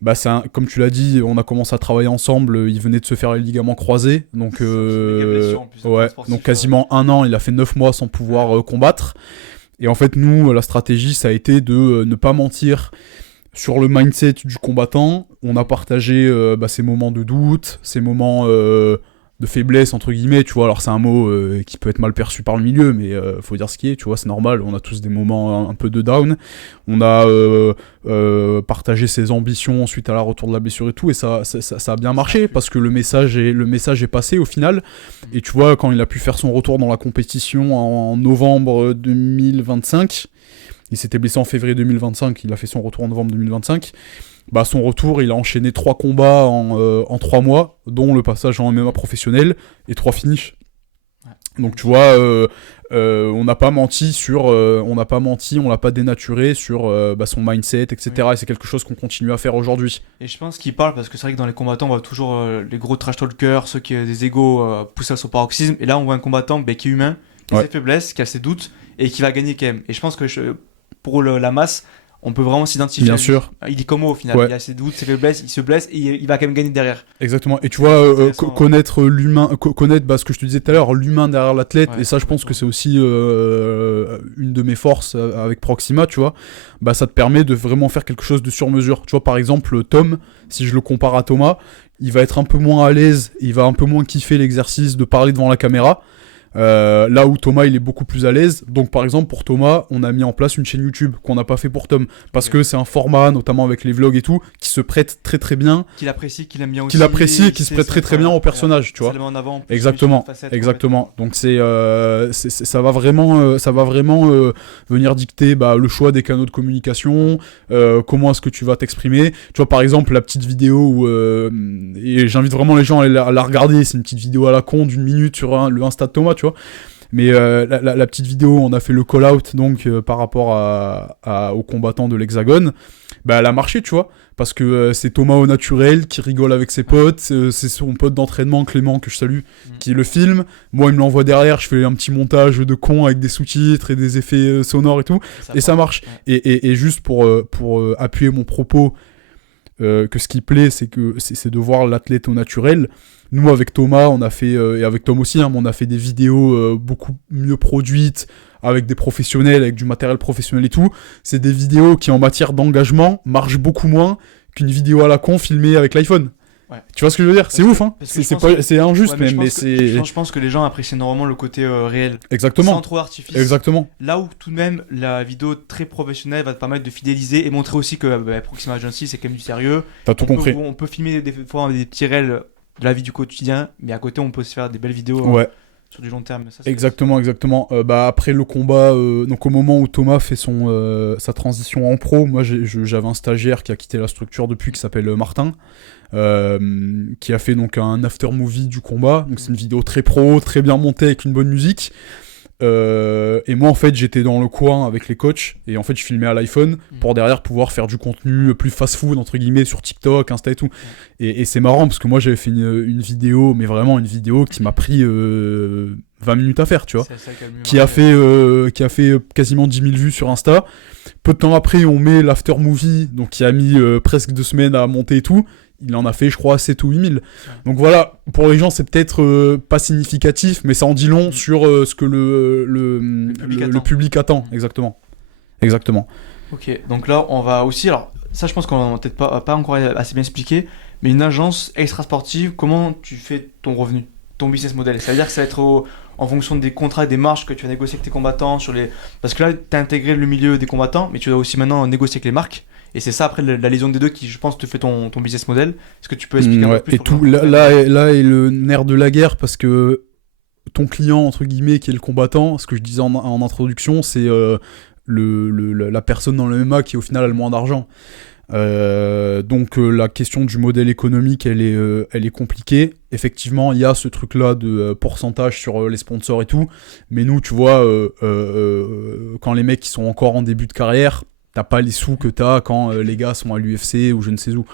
Bah comme tu l'as dit, on a commencé à travailler ensemble, il venait de se faire les ligaments croisés, donc C'est une méga blessure, en plus, pour un ouais, sportif, donc quasiment un an, il a fait 9 mois sans pouvoir combattre. Et en fait, nous, la stratégie, ça a été de ne pas mentir sur le mindset du combattant. On a partagé ces moments de doute, ces moments de faiblesse, entre guillemets, tu vois. Alors, c'est un mot qui peut être mal perçu par le milieu, mais faut dire ce qui est, tu vois, c'est normal. On a tous des moments un peu de down. On a partagé ses ambitions suite à la retour de la blessure et tout, et ça a bien marché, parce que le message est passé au final. Et tu vois, quand il a pu faire son retour dans la compétition en novembre 2025, il s'était blessé en février 2025, il a fait son retour en novembre 2025. Bah, son retour, il a enchaîné 3 combats en 3 mois, dont le passage en MMA professionnel et 3 finishes. Ouais. Donc tu vois, on n'a pas menti on l'a pas dénaturé sur son mindset, etc. Oui. Et c'est quelque chose qu'on continue à faire aujourd'hui. Et je pense qu'il parle parce que c'est vrai que dans les combattants, on voit toujours les gros trash talkers, ceux qui ont des égos poussés à son paroxysme. Et là, on voit un combattant qui est humain, qui a ses faiblesses, qui a ses doutes et qui va gagner quand même. Et je pense que pour la masse, on peut vraiment s'identifier. Bien sûr. Il est comme moi au final. Il a ses doutes, ses faiblesses, il se blesse et il va quand même gagner derrière. Exactement. Et tu vois, connaître l'humain, connaître ce que je te disais tout à l'heure, l'humain derrière l'athlète. Ouais, et ça, je pense que c'est aussi une de mes forces avec Proxima, tu vois. Bah, ça te permet de vraiment faire quelque chose de sur mesure. Tu vois, par exemple, Tom, si je le compare à Thomas, il va être un peu moins à l'aise, il va un peu moins kiffer l'exercice de parler devant la caméra. Là où Thomas il est beaucoup plus à l'aise. Donc par exemple pour Thomas on a mis en place une chaîne YouTube qu'on n'a pas fait pour Tom, parce que c'est un format, notamment avec les vlogs et tout, qui se prête très très bien, qu'il apprécie, qu'il aime bien aussi, qui se prête très très bien au personnage, tu vois. En avant, exactement. Donc ça va vraiment venir dicter le choix des canaux de communication, comment est-ce que tu vas t'exprimer. Tu vois, par exemple la petite vidéo où et j'invite vraiment les gens à la regarder, c'est une petite vidéo à la con d'1 minute sur le Insta de Thomas, tu vois. Mais la petite vidéo, on a fait le call-out donc par rapport aux combattants de l'Hexagone, elle a marché, tu vois, parce que c'est Thomas au naturel qui rigole avec ses potes, c'est son pote d'entraînement Clément que je salue qui le filme, moi il me l'envoie derrière, je fais un petit montage de con avec des sous-titres et des effets sonores et tout, et ça marche. Ouais. Et juste pour appuyer mon propos, que ce qui plaît c'est de voir l'athlète au naturel. Nous avec Thomas on a fait et avec Tom aussi on a fait des vidéos beaucoup mieux produites, avec des professionnels, avec du matériel professionnel et tout. C'est des vidéos qui en matière d'engagement marchent beaucoup moins qu'une vidéo à la con filmée avec l'iPhone. Ouais. Tu vois ce que je veux dire ? C'est ouf, hein. C'est injuste, même. Mais je pense que les gens apprécient énormément le côté réel. Exactement. Sans trop d'artifice. Exactement. Là où tout de même la vidéo très professionnelle va te permettre de fidéliser et montrer aussi que Proxima Agency c'est quand même du sérieux. T'as tout compris. On peut filmer des fois des petits réels de la vie du quotidien, mais à côté on peut se faire des belles vidéos. Ouais. Sur du long terme. Ça, exactement. Après le combat, donc au moment où Thomas fait sa transition en pro, moi j'avais un stagiaire qui a quitté la structure depuis, qui s'appelle Martin, qui a fait donc un after movie du combat. Donc c'est une vidéo très pro, très bien montée avec une bonne musique. Et moi en fait j'étais dans le coin avec les coachs et en fait je filmais à l'iPhone pour derrière pouvoir faire du contenu plus fast food entre guillemets sur TikTok, Insta et tout. Et c'est marrant parce que moi j'avais fait une vidéo, mais vraiment une vidéo qui m'a pris 20 minutes à faire, tu vois, qui a fait quasiment 10 000 vues sur Insta. Peu de temps après on met l'after movie, donc qui a mis presque 2 semaines à monter et tout. Il en a fait, je crois, 7 ou 8 000. Ouais. Donc voilà, pour les gens, c'est peut-être pas significatif, mais ça en dit long sur ce que le public attend. Exactement. Ok, donc là, on va aussi... Alors, ça, je pense qu'on n'a peut-être pas encore assez bien expliqué, mais une agence extra-sportive, comment tu fais ton revenu, ton business model ? Ça veut dire que ça va être en fonction des contrats et des marges que tu vas négocier avec tes combattants parce que là, tu as intégré le milieu des combattants, mais tu dois aussi maintenant négocier avec les marques. Et c'est ça après la liaison des deux qui, je pense, te fait ton business model. Est-ce que tu peux expliquer un peu plus et tout là est le nerf de la guerre, parce que ton client entre guillemets qui est le combattant, ce que je disais en introduction, c'est la personne dans le MMA qui au final a le moins d'argent. Donc la question du modèle économique elle est compliquée. Effectivement il y a ce truc là de pourcentage sur les sponsors et tout, mais nous tu vois quand les mecs qui sont encore en début de carrière, t'as pas les sous que t'as quand les gars sont à l'UFC ou je ne sais où.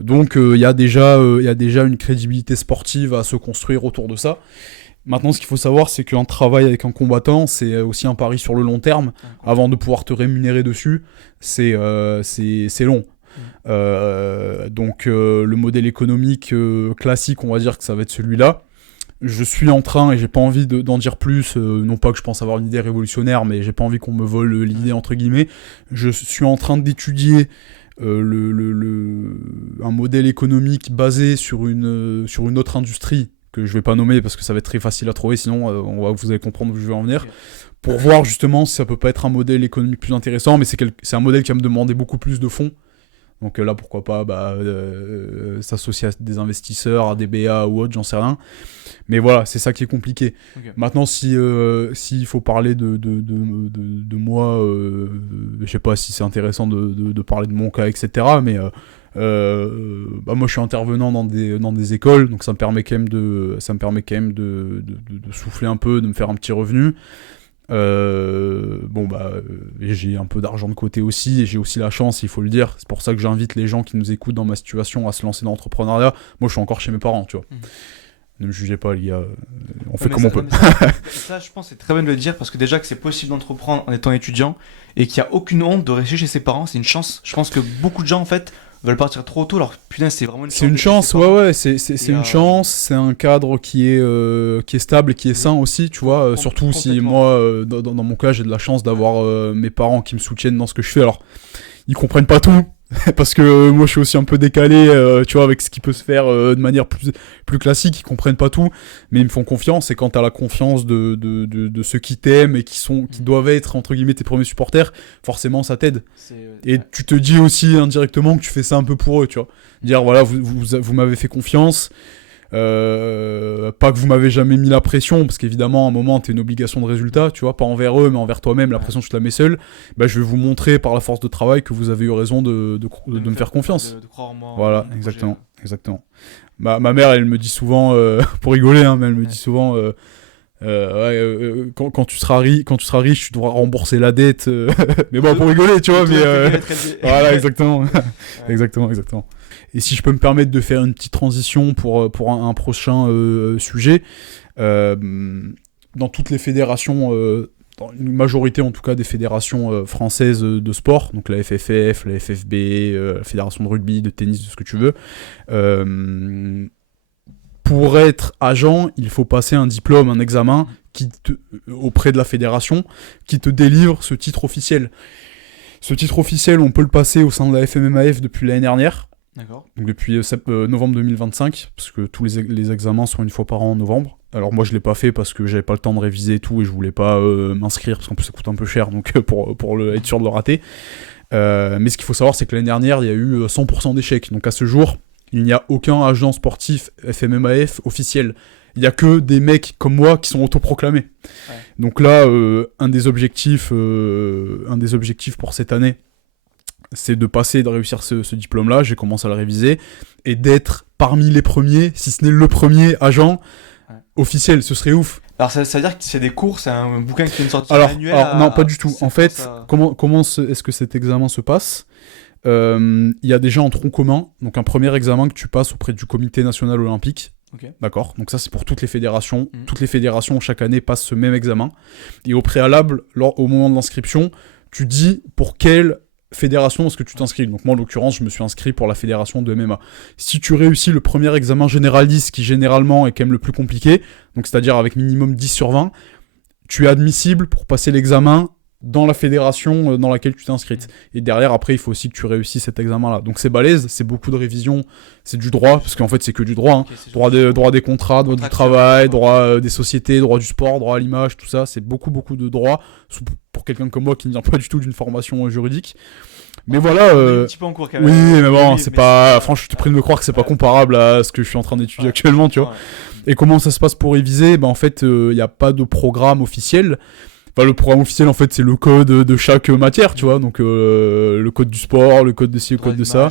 Donc il y a déjà une crédibilité sportive à se construire autour de ça. Maintenant, ce qu'il faut savoir, c'est qu'un travail avec un combattant, c'est aussi un pari sur le long terme. Avant de pouvoir te rémunérer dessus, c'est long. Donc le modèle économique classique, on va dire que ça va être celui-là. Je suis en train, et j'ai pas envie d'en dire plus, non pas que je pense avoir une idée révolutionnaire, mais j'ai pas envie qu'on me vole l'idée entre guillemets. Je suis en train d'étudier un modèle économique basé sur une autre industrie que je vais pas nommer parce que ça va être très facile à trouver, sinon vous allez comprendre où je vais en venir, pour voir justement si ça peut pas être un modèle économique plus intéressant, mais c'est un modèle qui va me demander beaucoup plus de fonds. Donc là, pourquoi pas s'associer à des investisseurs, à des BA ou autre, j'en sais rien. Mais voilà, c'est ça qui est compliqué. Okay. Maintenant, s'il faut parler de moi, je sais pas si c'est intéressant de parler de mon cas, etc. Mais moi, je suis intervenant dans des écoles, donc ça me permet quand même de souffler un peu, de me faire un petit revenu. J'ai un peu d'argent de côté aussi, et j'ai aussi la chance, il faut le dire. C'est pour ça que j'invite les gens qui nous écoutent dans ma situation à se lancer dans l'entrepreneuriat. Moi, je suis encore chez mes parents, tu vois. Ne me jugez pas, les gars. On fait comme on peut. Ça, je pense, c'est très bien de le dire, parce que déjà que c'est possible d'entreprendre en étant étudiant et qu'il n'y a aucune honte de rester chez ses parents, c'est une chance. Je pense que beaucoup de gens, en fait, veulent partir trop tôt, alors putain, c'est vraiment une chance. C'est une chance, ouais, c'est une chance, c'est un cadre qui est stable et qui est sain aussi, tu vois, surtout si moi, dans mon cas, j'ai de la chance d'avoir mes parents qui me soutiennent dans ce que je fais. Alors, ils comprennent pas tout, parce que moi je suis aussi un peu décalé, tu vois, avec ce qui peut se faire de manière plus classique. Ils comprennent pas tout, mais ils me font confiance, et quand t'as la confiance de ceux qui t'aiment et qui doivent être entre guillemets tes premiers supporters, forcément ça t'aide. Et tu te dis aussi indirectement que tu fais ça un peu pour eux, tu vois, dire voilà, vous m'avez fait confiance. Pas que vous m'avez jamais mis la pression, parce qu'évidemment à un moment t'as une obligation de résultat, tu vois, pas envers eux mais envers toi-même. La pression tu te la mets seule. Je vais vous montrer par la force de travail que vous avez eu raison de me faire confiance, de croire en moi, voilà, exactement. Ma mère, elle me dit souvent pour rigoler, hein, mais elle me dit souvent quand tu seras riche tu devras rembourser la dette, mais bon, pour rigoler, tu vois, mais voilà, exactement. Exactement. Et si je peux me permettre de faire une petite transition pour un prochain sujet, dans toutes les fédérations, dans une majorité en tout cas des fédérations françaises de sport, donc la FFF, la FFB, la fédération de rugby, de tennis, de ce que tu veux, pour être agent, il faut passer un diplôme, un examen auprès de la fédération qui te délivre ce titre officiel. Ce titre officiel, on peut le passer au sein de la FMMAF depuis l'année dernière. D'accord. Donc depuis novembre 2025, parce que tous les examens sont une fois par an en novembre. Alors moi je l'ai pas fait parce que j'avais pas le temps de réviser et tout, et je voulais pas m'inscrire parce qu'en plus ça coûte un peu cher, donc pour être sûr de le rater. Mais ce qu'il faut savoir, c'est que l'année dernière il y a eu 100% d'échecs. Donc à ce jour, il n'y a aucun agent sportif FMMAF officiel. Il y a que des mecs comme moi qui sont autoproclamés. Ouais. Donc là, un des objectifs pour cette année, c'est de réussir ce diplôme-là. J'ai commencé à le réviser, et d'être parmi les premiers, si ce n'est le premier agent officiel. Ce serait ouf. Alors ça veut dire que c'est des cours, c'est un bouquin qui est une sortie annuelle. Alors non, pas du tout. En fait, comment est-ce que cet examen se passe ? Il y a déjà un tronc commun, donc un premier examen que tu passes auprès du Comité national olympique. Okay. D'accord, donc ça c'est pour toutes les fédérations. Toutes les fédérations chaque année passent ce même examen, et au préalable, au moment de l'inscription, tu dis pour quelle fédération est-ce que tu t'inscris. Donc moi en l'occurrence je me suis inscrit pour la fédération de MMA. Si tu réussis le premier examen généraliste, qui généralement est quand même le plus compliqué, donc c'est-à-dire avec minimum 10 sur 20, tu es admissible pour passer l'examen dans la fédération dans laquelle tu t'es inscrite. Et derrière, après, il faut aussi que tu réussisses cet examen-là. Donc c'est balèze, c'est beaucoup de révision, c'est du droit, parce qu'en fait c'est que du droit. Hein. Okay, droit des contrats, droit du travail, droit des sociétés, droit du sport, droit à l'image, tout ça, c'est beaucoup de droits, pour quelqu'un comme moi qui ne vient pas du tout d'une formation juridique. Mais voilà. Un petit peu en cours quand même. Oui, mais bon, c'est pas. Franchement, je te prie de me croire que c'est pas comparable à ce que je suis en train d'étudier actuellement, tu vois. Ouais. Et comment ça se passe pour réviser ? En fait, il n'y a pas de programme officiel. Enfin, le programme officiel, en fait, c'est le code de chaque matière, tu vois. Donc, le code du sport, le code de ci, le code de ça.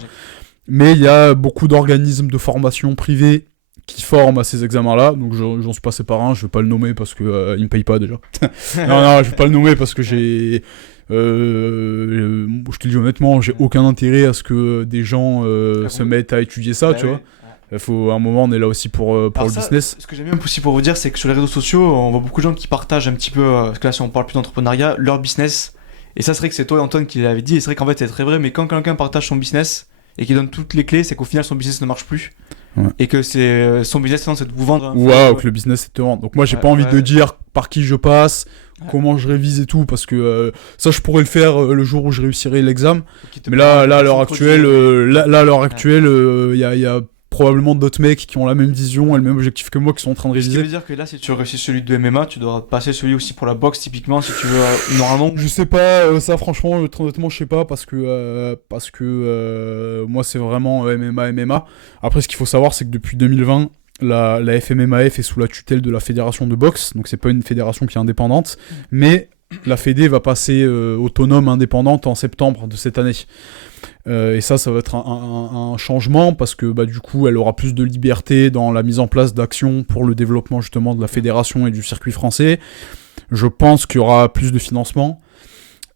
Mais il y a beaucoup d'organismes de formation privés qui forment à ces examens-là. Donc, j'en suis passé par un. Je vais pas le nommer parce que il me paye pas déjà. non, je vais pas le nommer parce que j'ai. Je te le dis honnêtement, j'ai aucun intérêt à ce que des gens se mettent à étudier ça, tu vois. Il faut, à un moment, on est là aussi pour le business. Ce que j'aime bien aussi pour vous dire, c'est que sur les réseaux sociaux, on voit beaucoup de gens qui partagent un petit peu, parce que là, si on parle plus d'entrepreneuriat, leur business. Et ça, c'est vrai que c'est toi et Antoine qui l'avez dit, et c'est vrai qu'en fait, c'est très vrai, mais quand quelqu'un partage son business, et qui donne toutes les clés, c'est qu'au final son business ne marche plus. Ouais. Et que c'est son business, c'est de vous vendre. Que le business c'est de te vendre. Donc moi j'ai pas envie de dire par qui je passe, comment je révise et tout, parce que ça je pourrais le faire le jour où je réussirai l'examen. Mais là à l'heure actuelle, il y a probablement d'autres mecs qui ont la même vision et le même objectif que moi qui sont en train de réviser. Ce qui veut dire que là, si tu réussis celui de MMA, tu devras passer celui aussi pour la boxe typiquement si tu veux normalement. Je sais pas, ça franchement, honnêtement, je sais pas parce que moi c'est vraiment MMA. Après, ce qu'il faut savoir, c'est que depuis 2020, la FMMAF est sous la tutelle de la fédération de boxe, donc c'est pas une fédération qui est indépendante, mais la Fédé va passer autonome, indépendante en septembre de cette année. Et ça va être un changement parce que du coup elle aura plus de liberté dans la mise en place d'actions pour le développement justement de la fédération et du circuit français. Je pense qu'il y aura plus de financement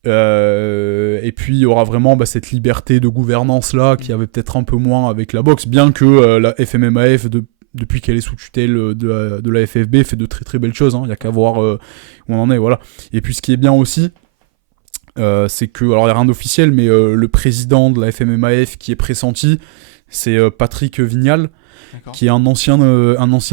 et puis il y aura vraiment cette liberté de gouvernance là qui avait peut-être un peu moins avec la boxe, bien que la FMMAF depuis qu'elle est sous tutelle de la FFB fait de très très belles choses, il y a qu'à voir où on en est, voilà. Et puis ce qui est bien aussi, c'est que, alors il n'y a rien d'officiel, mais le président de la FMMAF qui est pressenti, c'est Patrick Vignal, qui est un ancien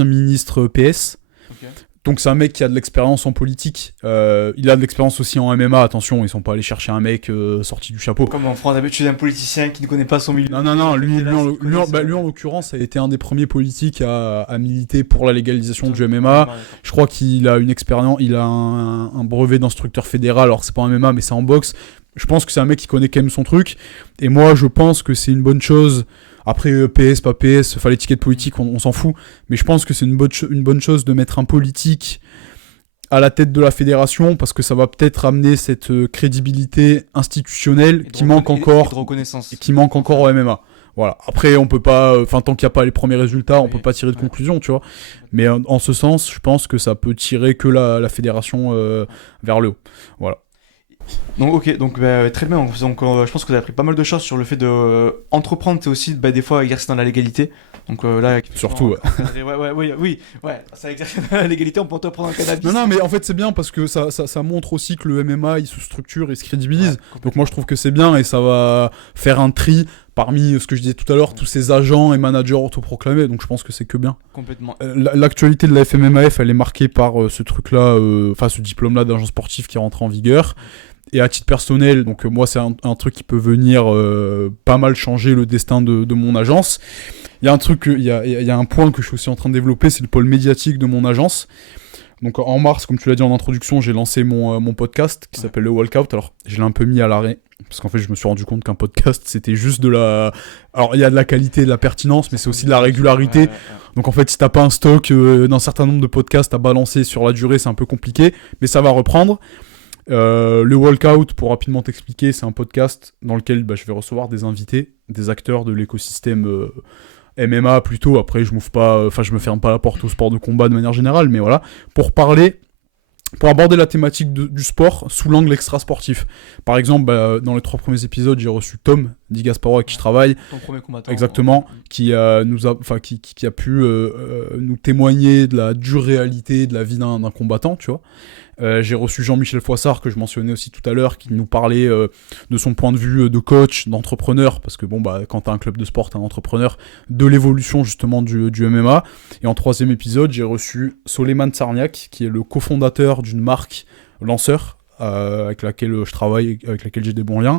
ministre PS. Okay. Donc c'est un mec qui a de l'expérience en politique, il a de l'expérience aussi en MMA, attention, ils sont pas allés chercher un mec sorti du chapeau. Comme en France d'habitude, un politicien qui ne connaît pas son milieu. Non, lui en l'occurrence a été un des premiers politiques à militer pour la légalisation du MMA. Je crois qu'il a une expérience, il a un brevet d'instructeur fédéral, alors c'est pas en MMA mais c'est en boxe. Je pense que c'est un mec qui connaît quand même son truc, et moi je pense que c'est une bonne chose. Après, PS, pas PS, enfin l'étiquette politique, on s'en fout. Mais je pense que c'est une bonne chose de mettre un politique à la tête de la fédération, parce que ça va peut-être amener cette crédibilité institutionnelle qui manque encore au MMA. Voilà. Après, on peut pas, tant qu'il n'y a pas les premiers résultats, on peut pas tirer de conclusion, tu vois. Mais en ce sens, je pense que ça peut tirer que la fédération vers le haut. Voilà. Donc très bien. Donc je pense que vous avez appris pas mal de choses sur le fait de entreprendre, c'est aussi des fois exercer dans la légalité. Donc là surtout oui, ça exerce dans la légalité, on peut entreprendre un cannabis. Non mais en fait c'est bien parce que ça montre aussi que le MMA il se structure, il se crédibilise. Donc moi je trouve que c'est bien et ça va faire un tri parmi ce que je disais tout à l'heure, tous ces agents et managers autoproclamés, donc je pense que c'est que bien. Complètement. L'actualité de la FMMAF, elle est marquée par ce truc-là, ce diplôme-là d'agent sportif qui est rentré en vigueur. Et à titre personnel, donc moi c'est un truc qui peut venir pas mal changer le destin de mon agence. Il y a un truc, il y a un point que je suis aussi en train de développer, c'est le pôle médiatique de mon agence. Donc en mars, comme tu l'as dit en introduction, j'ai lancé mon podcast qui s'appelle le Walkout. Alors je l'ai un peu mis à l'arrêt parce qu'en fait je me suis rendu compte qu'un podcast c'était juste de la... Alors il y a de la qualité, de la pertinence, mais c'est aussi de la régularité. Donc en fait si t'as pas un stock d'un certain nombre de podcasts à balancer sur la durée, c'est un peu compliqué, mais ça va reprendre. Le Walkout, pour rapidement t'expliquer, c'est un podcast dans lequel je vais recevoir des invités, des acteurs de l'écosystème MMA plutôt. Après je me ferme pas la porte au sport de combat de manière générale, mais voilà, pour aborder la thématique du sport sous l'angle extra-sportif. Par exemple, dans les 3 premiers épisodes, j'ai reçu Tom Di Gasparo avec qui je travaille. Ton premier combattant. Exactement, qui a pu nous témoigner de la dure réalité de la vie d'un combattant, tu vois. J'ai reçu Jean-Michel Foissard, que je mentionnais aussi tout à l'heure, qui nous parlait de son point de vue de coach, d'entrepreneur, parce que quand t'as un club de sport, t'es un entrepreneur, de l'évolution justement du MMA. Et en 3e épisode, j'ai reçu Soleiman Tsarniak, qui est le cofondateur d'une marque lanceur, avec laquelle je travaille, avec laquelle j'ai des bons liens,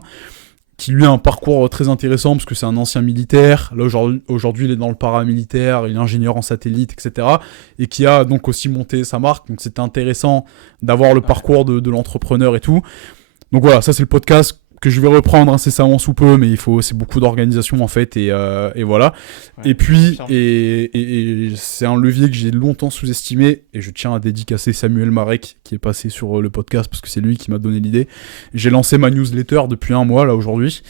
qui lui a un parcours très intéressant parce que c'est un ancien militaire. Là aujourd'hui il est dans le paramilitaire, il est ingénieur en satellite, etc. Et qui a donc aussi monté sa marque. Donc c'était intéressant d'avoir le parcours de l'entrepreneur et tout. Donc voilà, ça c'est le podcast que je vais reprendre incessamment sous peu, mais c'est beaucoup d'organisation en fait, et voilà. Ouais, et puis, et c'est un levier que j'ai longtemps sous-estimé, et je tiens à dédicacer Samuel Marek, qui est passé sur le podcast, parce que c'est lui qui m'a donné l'idée. J'ai lancé ma newsletter depuis 1 mois, là, aujourd'hui,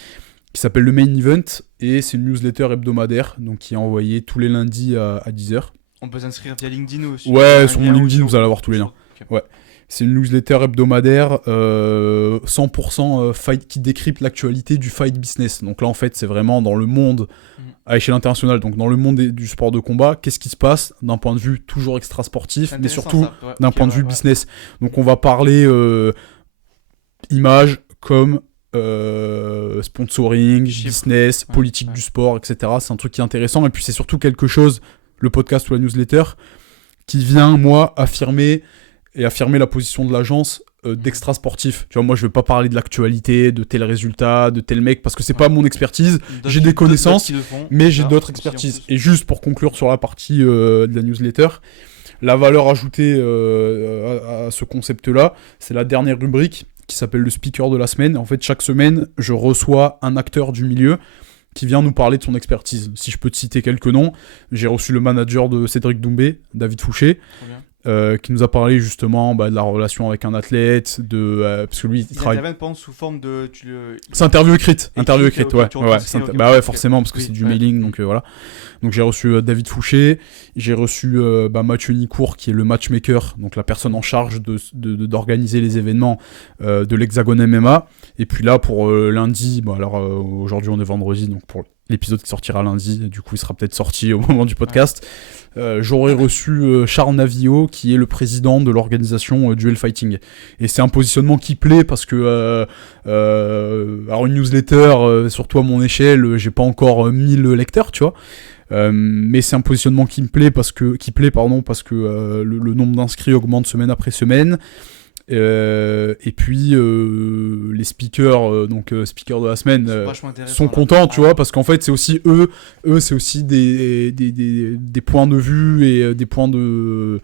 qui s'appelle le Main Event, et c'est une newsletter hebdomadaire, donc qui est envoyée tous les lundis à 10h. On peut s'inscrire via LinkedIn aussi. Ouais, sur mon LinkedIn, vous allez avoir tous les liens. Okay. Ouais. C'est une newsletter hebdomadaire 100% fight, qui décrypte l'actualité du fight business. Donc là, en fait, c'est vraiment dans le monde à échelle internationale, donc dans le monde du sport de combat, qu'est-ce qui se passe d'un point de vue toujours extra-sportif, mais surtout d'un point de vue business. Donc on va parler image, com, sponsoring, business, politique du sport, etc. C'est un truc qui est intéressant. Et puis c'est surtout quelque chose, le podcast ou la newsletter, qui vient, moi, affirmer la position de l'agence d'extra sportif. Tu vois, moi, je vais pas parler de l'actualité, de tel résultat, de tel mec, parce que c'est pas mon expertise. J'ai des connaissances, mais j'ai d'autres expertises. Et juste pour conclure sur la partie de la newsletter, la valeur ajoutée à ce concept-là, c'est la dernière rubrique qui s'appelle le speaker de la semaine. En fait, chaque semaine, je reçois un acteur du milieu qui vient nous parler de son expertise. Si je peux te citer quelques noms, j'ai reçu le manager de Cédric Doumbé, David Fouché, qui nous a parlé justement de la relation avec un athlète, parce que lui il travaille. Il intervient sous forme de. C'est interview écrite, ouais, forcément parce que c'est du mailing, donc voilà. Donc j'ai reçu David Fouché, j'ai reçu Mathieu Nicourt qui est le matchmaker, donc la personne en charge d'organiser les événements de l'Hexagone MMA. Et puis là pour lundi, aujourd'hui on est vendredi, donc pour l'épisode qui sortira lundi, du coup il sera peut-être sorti au moment du podcast. J'aurais reçu Charles Navio qui est le président de l'organisation Duel Fighting. Et c'est un positionnement qui plaît parce que alors une newsletter, surtout à mon échelle, j'ai pas encore 1000 lecteurs, tu vois. Mais c'est un positionnement qui plaît parce que le nombre d'inscrits augmente semaine après semaine. Et puis les speakers speakers de la semaine sont contents, tu vois, parce qu'en fait c'est aussi eux c'est aussi des points de vue et des points de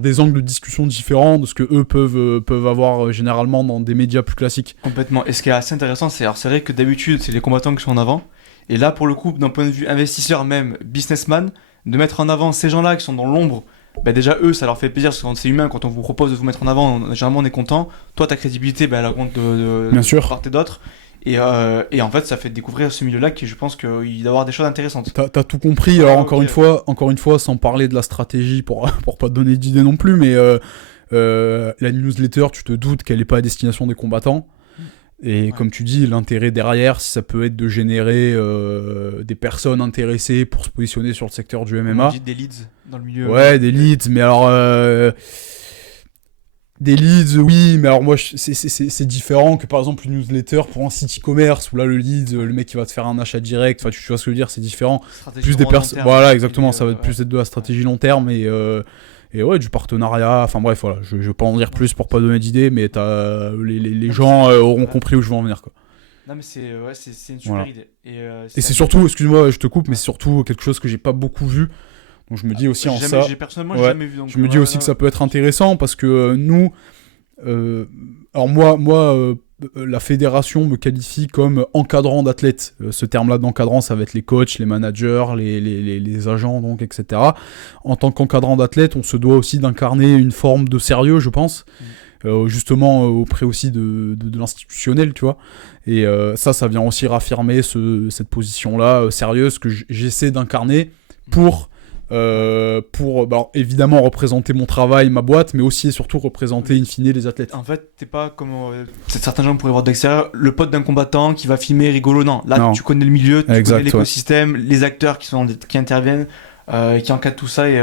des angles de discussion différents de ce que eux peuvent avoir généralement dans des médias plus classiques. Complètement. Et ce qui est assez intéressant, c'est vrai que d'habitude c'est les combattants qui sont en avant, et là pour le coup d'un point de vue investisseur, même businessman, de mettre en avant ces gens-là qui sont dans l'ombre. Déjà eux ça leur fait plaisir parce que c'est humain, quand on vous propose de vous mettre en avant, généralement on est content. Toi ta crédibilité elle augmente de part et d'autre, et en fait ça fait découvrir ce milieu là qui, je pense qu'il doit avoir des choses intéressantes. T'as tout compris. Alors encore une fois sans parler de la stratégie pour pas te donner d'idées non plus, mais la newsletter tu te doutes qu'elle est pas à destination des combattants. Et comme tu dis, l'intérêt derrière, si ça peut être de générer des personnes intéressées pour se positionner sur le secteur du MMA. On dit des leads dans le milieu. Ouais, des leads, mais alors... des leads, oui, mais alors moi, c'est différent que par exemple une newsletter pour un site e-commerce, où là, le lead, le mec qui va te faire un achat direct, enfin, tu vois ce que je veux dire, c'est différent. Plus des personnes... Voilà, exactement, ça va plus être de la stratégie long terme et ouais, du partenariat, enfin bref, voilà, je vais pas en dire plus pour pas donner d'idées, mais les gens auront compris où je veux en venir, quoi. Non mais c'est une super idée. Et c'est surtout, excuse-moi, je te coupe, mais c'est surtout quelque chose que j'ai pas beaucoup vu, donc je me dis aussi personnellement, j'ai jamais vu. Donc je me dis aussi que ça peut être intéressant, parce que nous, alors moi la fédération me qualifie comme encadrant d'athlètes. Ce terme-là d'encadrant, ça va être les coachs, les managers, les agents, donc, etc. En tant qu'encadrant d'athlètes, on se doit aussi d'incarner une forme de sérieux, je pense, justement auprès aussi de l'institutionnel, tu vois. Et ça vient aussi raffirmer cette position-là sérieuse que j'essaie d'incarner pour évidemment représenter mon travail, ma boîte, mais aussi et surtout représenter in fine les athlètes. En fait, t'es pas comme certains gens pourraient voir d'extérieur, le pote d'un combattant qui va filmer rigolo. Non, là tu connais le milieu, tu connais l'écosystème, les acteurs qui interviennent, qui encadrent tout ça, et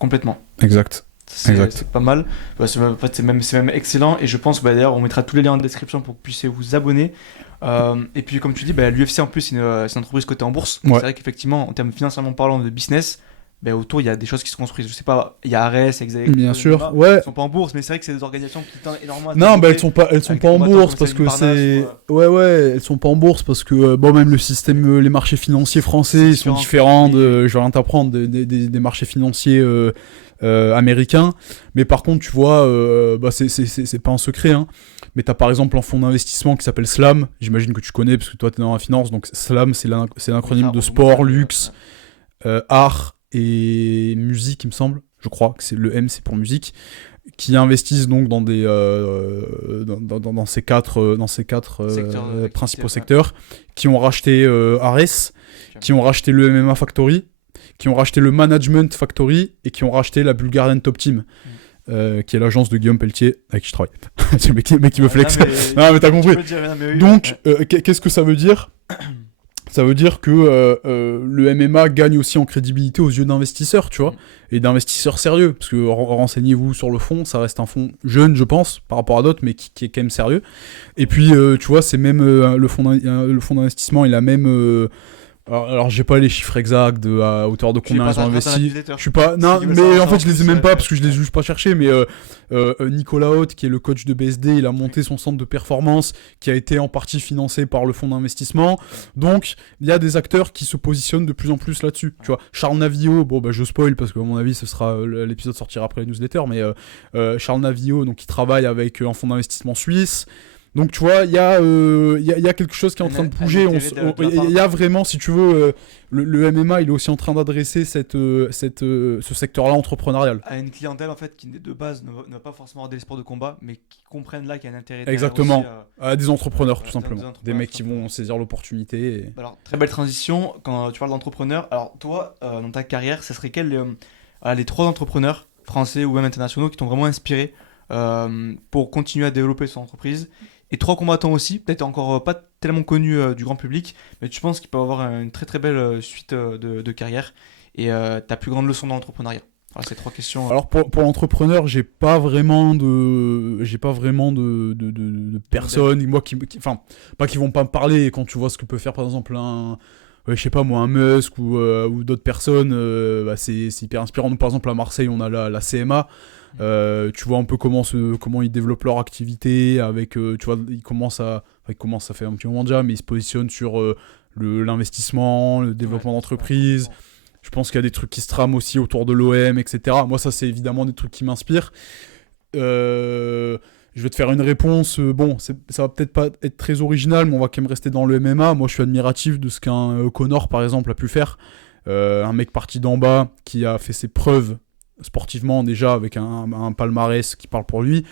complètement. Exact. C'est pas mal. C'est même excellent, et je pense que d'ailleurs on mettra tous les liens en description pour que vous puissiez vous abonner. Et puis comme tu dis, l'UFC en plus c'est une entreprise cotée en bourse. Donc c'est vrai qu'effectivement en termes financièrement parlant de business, autour il y a des choses qui se construisent. Je sais pas, il y a Ares, bien sûr, ouais. Ils sont pas en bourse, mais c'est vrai que c'est des organisations qui tendent énormément. Non, elles sont pas en bourse parce que c'est elles sont pas en bourse parce que même le système, les marchés financiers français ils sont différents je vais rien t'apprendre des marchés financiers américains. Mais par contre, tu vois, c'est pas un secret, hein. Mais t'as par exemple un fonds d'investissement qui s'appelle SLAM, j'imagine que tu connais parce que toi t'es dans la finance. Donc SLAM, c'est l'acronyme de sport, luxe, art et musique, il me semble. Je crois que le M, c'est pour musique, qui investissent donc dans ces quatre principaux secteurs, qui ont racheté Ares, qui ont racheté le MMA Factory, qui ont racheté le Management Factory et qui ont racheté la Bulgarian Top Team. Qui est l'agence de Guillaume Pelletier avec qui je travaille. C'est le mec qui me flex. Non mais t'as compris. Donc qu'est-ce que ça veut dire ? Ça veut dire que le MMA gagne aussi en crédibilité aux yeux d'investisseurs, tu vois, et d'investisseurs sérieux, parce que renseignez-vous sur le fonds, ça reste un fonds jeune, je pense, par rapport à d'autres, mais qui est quand même sérieux. Et puis, tu vois, c'est même le fonds d'investissement, il a même alors j'ai pas les chiffres exacts à hauteur de combien ils ont investi. Je suis pas non, mais en fait je les ai même pas parce que je les ai juste pas cherchés. Mais Nicolas Haute, qui est le coach de BSD, il a monté son centre de performance qui a été en partie financé par le fonds d'investissement. Donc il y a des acteurs qui se positionnent de plus en plus là-dessus. Tu vois, Charles Navio, bon bah je spoil parce que à mon avis ce sera l'épisode sortira après les newsletters, mais Charles Navio, donc il travaille avec un fonds d'investissement suisse. Donc tu vois, il y a quelque chose qui est en train de bouger. Il y a vraiment, si tu veux, le MMA, il est aussi en train d'adresser ce secteur-là entrepreneurial. À une clientèle en fait qui de base ne va pas forcément avoir des sports de combat, mais qui comprennent là qu'il y a un intérêt. Exactement. Aussi, à des entrepreneurs tout simplement, des mecs qui vont saisir l'opportunité. Et... Alors très belle transition quand tu parles d'entrepreneur. Alors toi, dans ta carrière, ce serait quels les 3 entrepreneurs français ou même internationaux qui t'ont vraiment inspiré pour continuer à développer son entreprise? Et 3 combattants aussi, peut-être encore pas tellement connus du grand public, mais tu penses qu'ils peuvent avoir une très très belle suite de carrière et ta plus grande leçon dans l'entrepreneuriat. Voilà, ces 3 questions. Alors pour l'entrepreneur, j'ai pas vraiment de personnes, moi enfin pas qui vont pas me parler quand tu vois ce que peut faire par exemple je sais pas moi, un Musk ou d'autres personnes, bah c'est hyper inspirant. Nous par exemple à Marseille, on a la CMA. Tu vois un peu comment ils développent leur activité avec tu vois ils commencent ça fait un petit moment déjà, mais ils se positionnent sur l'investissement, le développement d'entreprise. Je pense qu'il y a des trucs qui se trament aussi autour de l'OM, etc. Moi ça c'est évidemment des trucs qui m'inspirent. Je vais te faire une réponse, ça va peut-être pas être très original, mais on va quand même rester dans le MMA. Moi je suis admiratif de ce qu'un Connor par exemple a pu faire, un mec parti d'en bas qui a fait ses preuves sportivement déjà avec un palmarès qui parle pour lui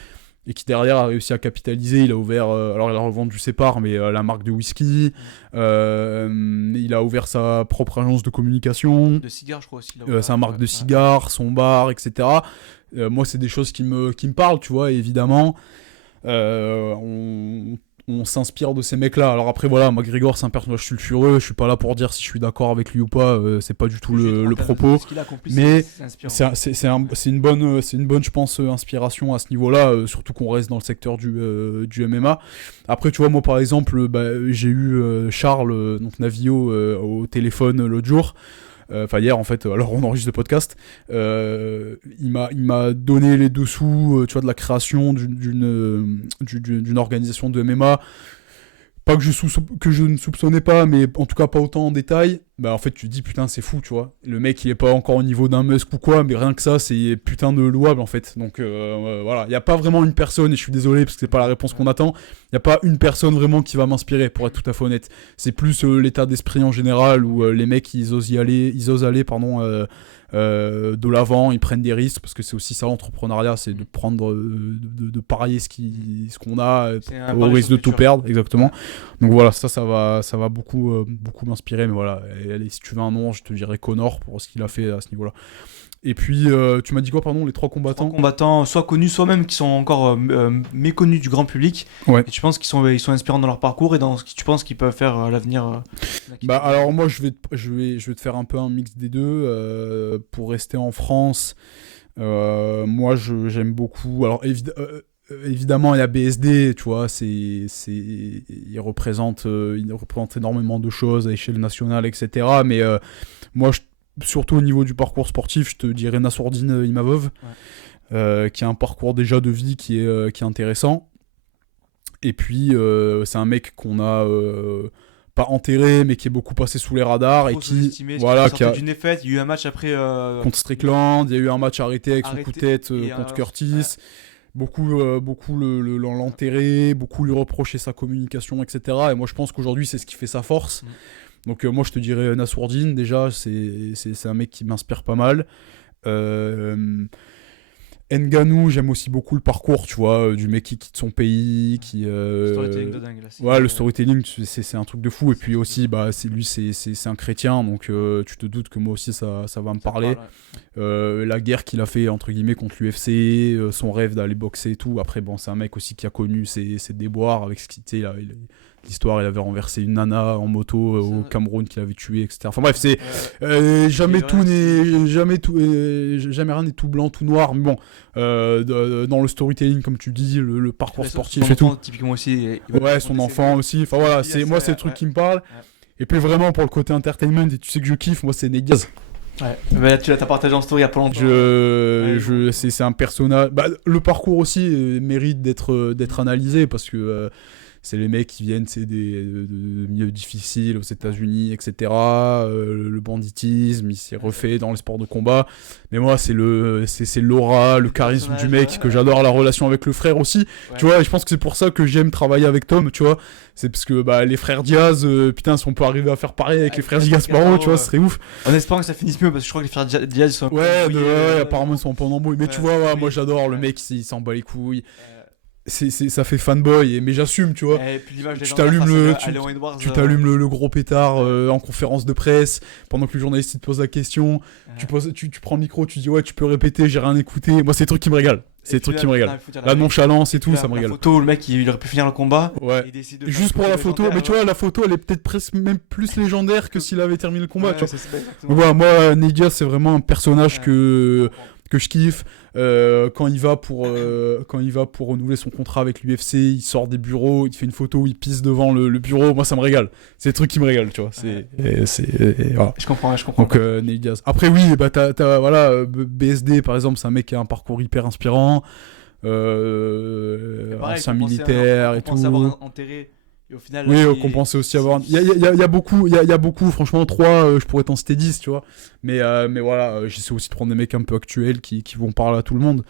et qui derrière a réussi à capitaliser. Il a ouvert, alors il a revendu ses parts, mais la marque de whisky, il a ouvert sa propre agence de communication, de cigares je crois aussi, sa marque de cigares, son bar, etc. Moi c'est des choses qui me parlent, tu vois, et évidemment on s'inspire de ces mecs-là. Alors après, voilà, moi, Grégor, c'est un personnage sulfureux. Je suis pas là pour dire si je suis d'accord avec lui ou pas. C'est pas du tout le propos. Mais c'est une bonne, je pense, inspiration à ce niveau-là. Surtout qu'on reste dans le secteur du MMA. Après, tu vois, moi, par exemple, j'ai eu Charles, donc Navio, au téléphone l'autre jour. Enfin hier en fait, alors on enregistre le podcast, il m'a donné les dessous tu vois, de la création d'une organisation de MMA, pas que je ne soupçonnais pas, mais en tout cas pas autant en détail. Bah en fait tu te dis putain c'est fou, tu vois, le mec il est pas encore au niveau d'un Musk ou quoi, mais rien que ça c'est putain de louable en fait. Donc voilà, il y a pas vraiment une personne, et je suis désolé parce que c'est pas la réponse qu'on attend, il y a pas une personne vraiment qui va m'inspirer pour être tout à fait honnête. C'est plus l'état d'esprit en général où les mecs ils osent aller de l'avant, ils prennent des risques, parce que c'est aussi ça l'entrepreneuriat, c'est de prendre de parier ce qu'on a au risque de tout perdre, exactement. Donc voilà, ça va beaucoup m'inspirer, mais voilà, allez, si tu veux un nom, je te dirais Connor pour ce qu'il a fait à ce niveau-là. Et puis tu m'as dit quoi, pardon, les 3 combattants? 3 combattants, soit connus, soit même qui sont encore méconnus du grand public. Ouais. Et tu penses qu'ils sont inspirants dans leur parcours et dans ce que tu penses qu'ils peuvent faire à l'avenir? Alors moi je vais te faire un peu un mix des deux pour rester en France. Moi j'aime beaucoup. Alors évidemment il y a BSD, tu vois, il représente énormément de choses à échelle nationale, etc. Mais moi surtout au niveau du parcours sportif, je te dirais Nassourdine Imavov, qui a un parcours déjà de vie qui est intéressant. Et puis c'est un mec qu'on a pas enterré, mais qui est beaucoup passé sous les radars et qui d'une défaite. Il y a eu un match après contre Strickland, il y a eu un match arrêté avec son coup de tête contre Curtis. Beaucoup l'enterrer, beaucoup lui reprocher sa communication, etc. Et moi je pense qu'aujourd'hui c'est ce qui fait sa force. Donc moi je te dirais Nassourdine, déjà c'est un mec qui m'inspire pas mal. Ngannou, j'aime aussi beaucoup le parcours, tu vois, du mec qui quitte son pays, storytelling de dingue là. Le storytelling c'est un truc de fou. Et puis aussi c'est un chrétien, donc tu te doutes que moi aussi ça va me parler. La guerre qu'il a fait entre guillemets contre l'UFC, son rêve d'aller boxer et tout. Après bon, c'est un mec aussi qui a connu ses déboires avec ce qu'il était là. l'histoire, il avait renversé une nana en moto au Cameroun qu'il avait tué, etc. Enfin bref, c'est jamais rien n'est tout blanc, tout noir. Mais bon, dans le storytelling, comme tu dis, le parcours sportif et tout. Typiquement aussi. Son enfant aussi. Enfin voilà, c'est le truc qui me parle. Ouais. Et puis vraiment pour le côté entertainment, et tu sais que je kiffe, moi c'est Nate Diaz. Ouais, bah, tu l'as partagé en story il y a pas longtemps. C'est un personnage. Bah, le parcours aussi mérite d'être analysé parce que c'est les mecs qui viennent de milieux difficiles aux États-Unis, etc. Le banditisme, il s'est refait dans les sports de combat. Mais moi, c'est l'aura, le charisme du mec que j'adore, la relation avec le frère aussi. Ouais. Tu vois, et je pense que c'est pour ça que j'aime travailler avec Tom, tu vois. C'est parce que les frères Diaz, putain, si on peut arriver à faire pareil avec les frères Gasparo, tu vois, ce serait ouf. En espérant que ça finisse mieux, parce que je crois que les frères Diaz sont un peu apparemment ils sont pas en embrouille. Mais tu vois, moi j'adore, le mec il s'en bat les couilles. Ça fait fanboy, mais j'assume, tu vois. Tu t'allumes le gros pétard en conférence de presse pendant que le journaliste il te pose la question. Tu prends le micro, tu dis ouais, tu peux répéter, j'ai rien écouté. Moi, c'est des trucs qui me régalent. La nonchalance et tout, ça me régale. La photo, le mec il aurait pu finir le combat. Ouais. Juste pour la photo, mais tu vois, la photo elle est peut-être presque même plus légendaire que s'il avait terminé le combat. Tu vois. Moi, Nedia, c'est vraiment un personnage que je kiffe. Quand il va pour renouveler son contrat avec l'UFC, il sort des bureaux, il fait une photo où il pisse devant le bureau. Moi, ça me régale. C'est des trucs qui me régalent, tu vois. Voilà. Je comprends. Donc, Nate Diaz. Après, oui, t'as BSD, par exemple, c'est un mec qui a un parcours hyper inspirant. Ancien militaire et tout. Enterré. Et au final, qu'on pensait aussi avoir. Il y a beaucoup, franchement, 3, je pourrais t'en citer 10, tu vois. Mais voilà, j'essaie aussi de prendre des mecs un peu actuels qui vont parler à tout le monde.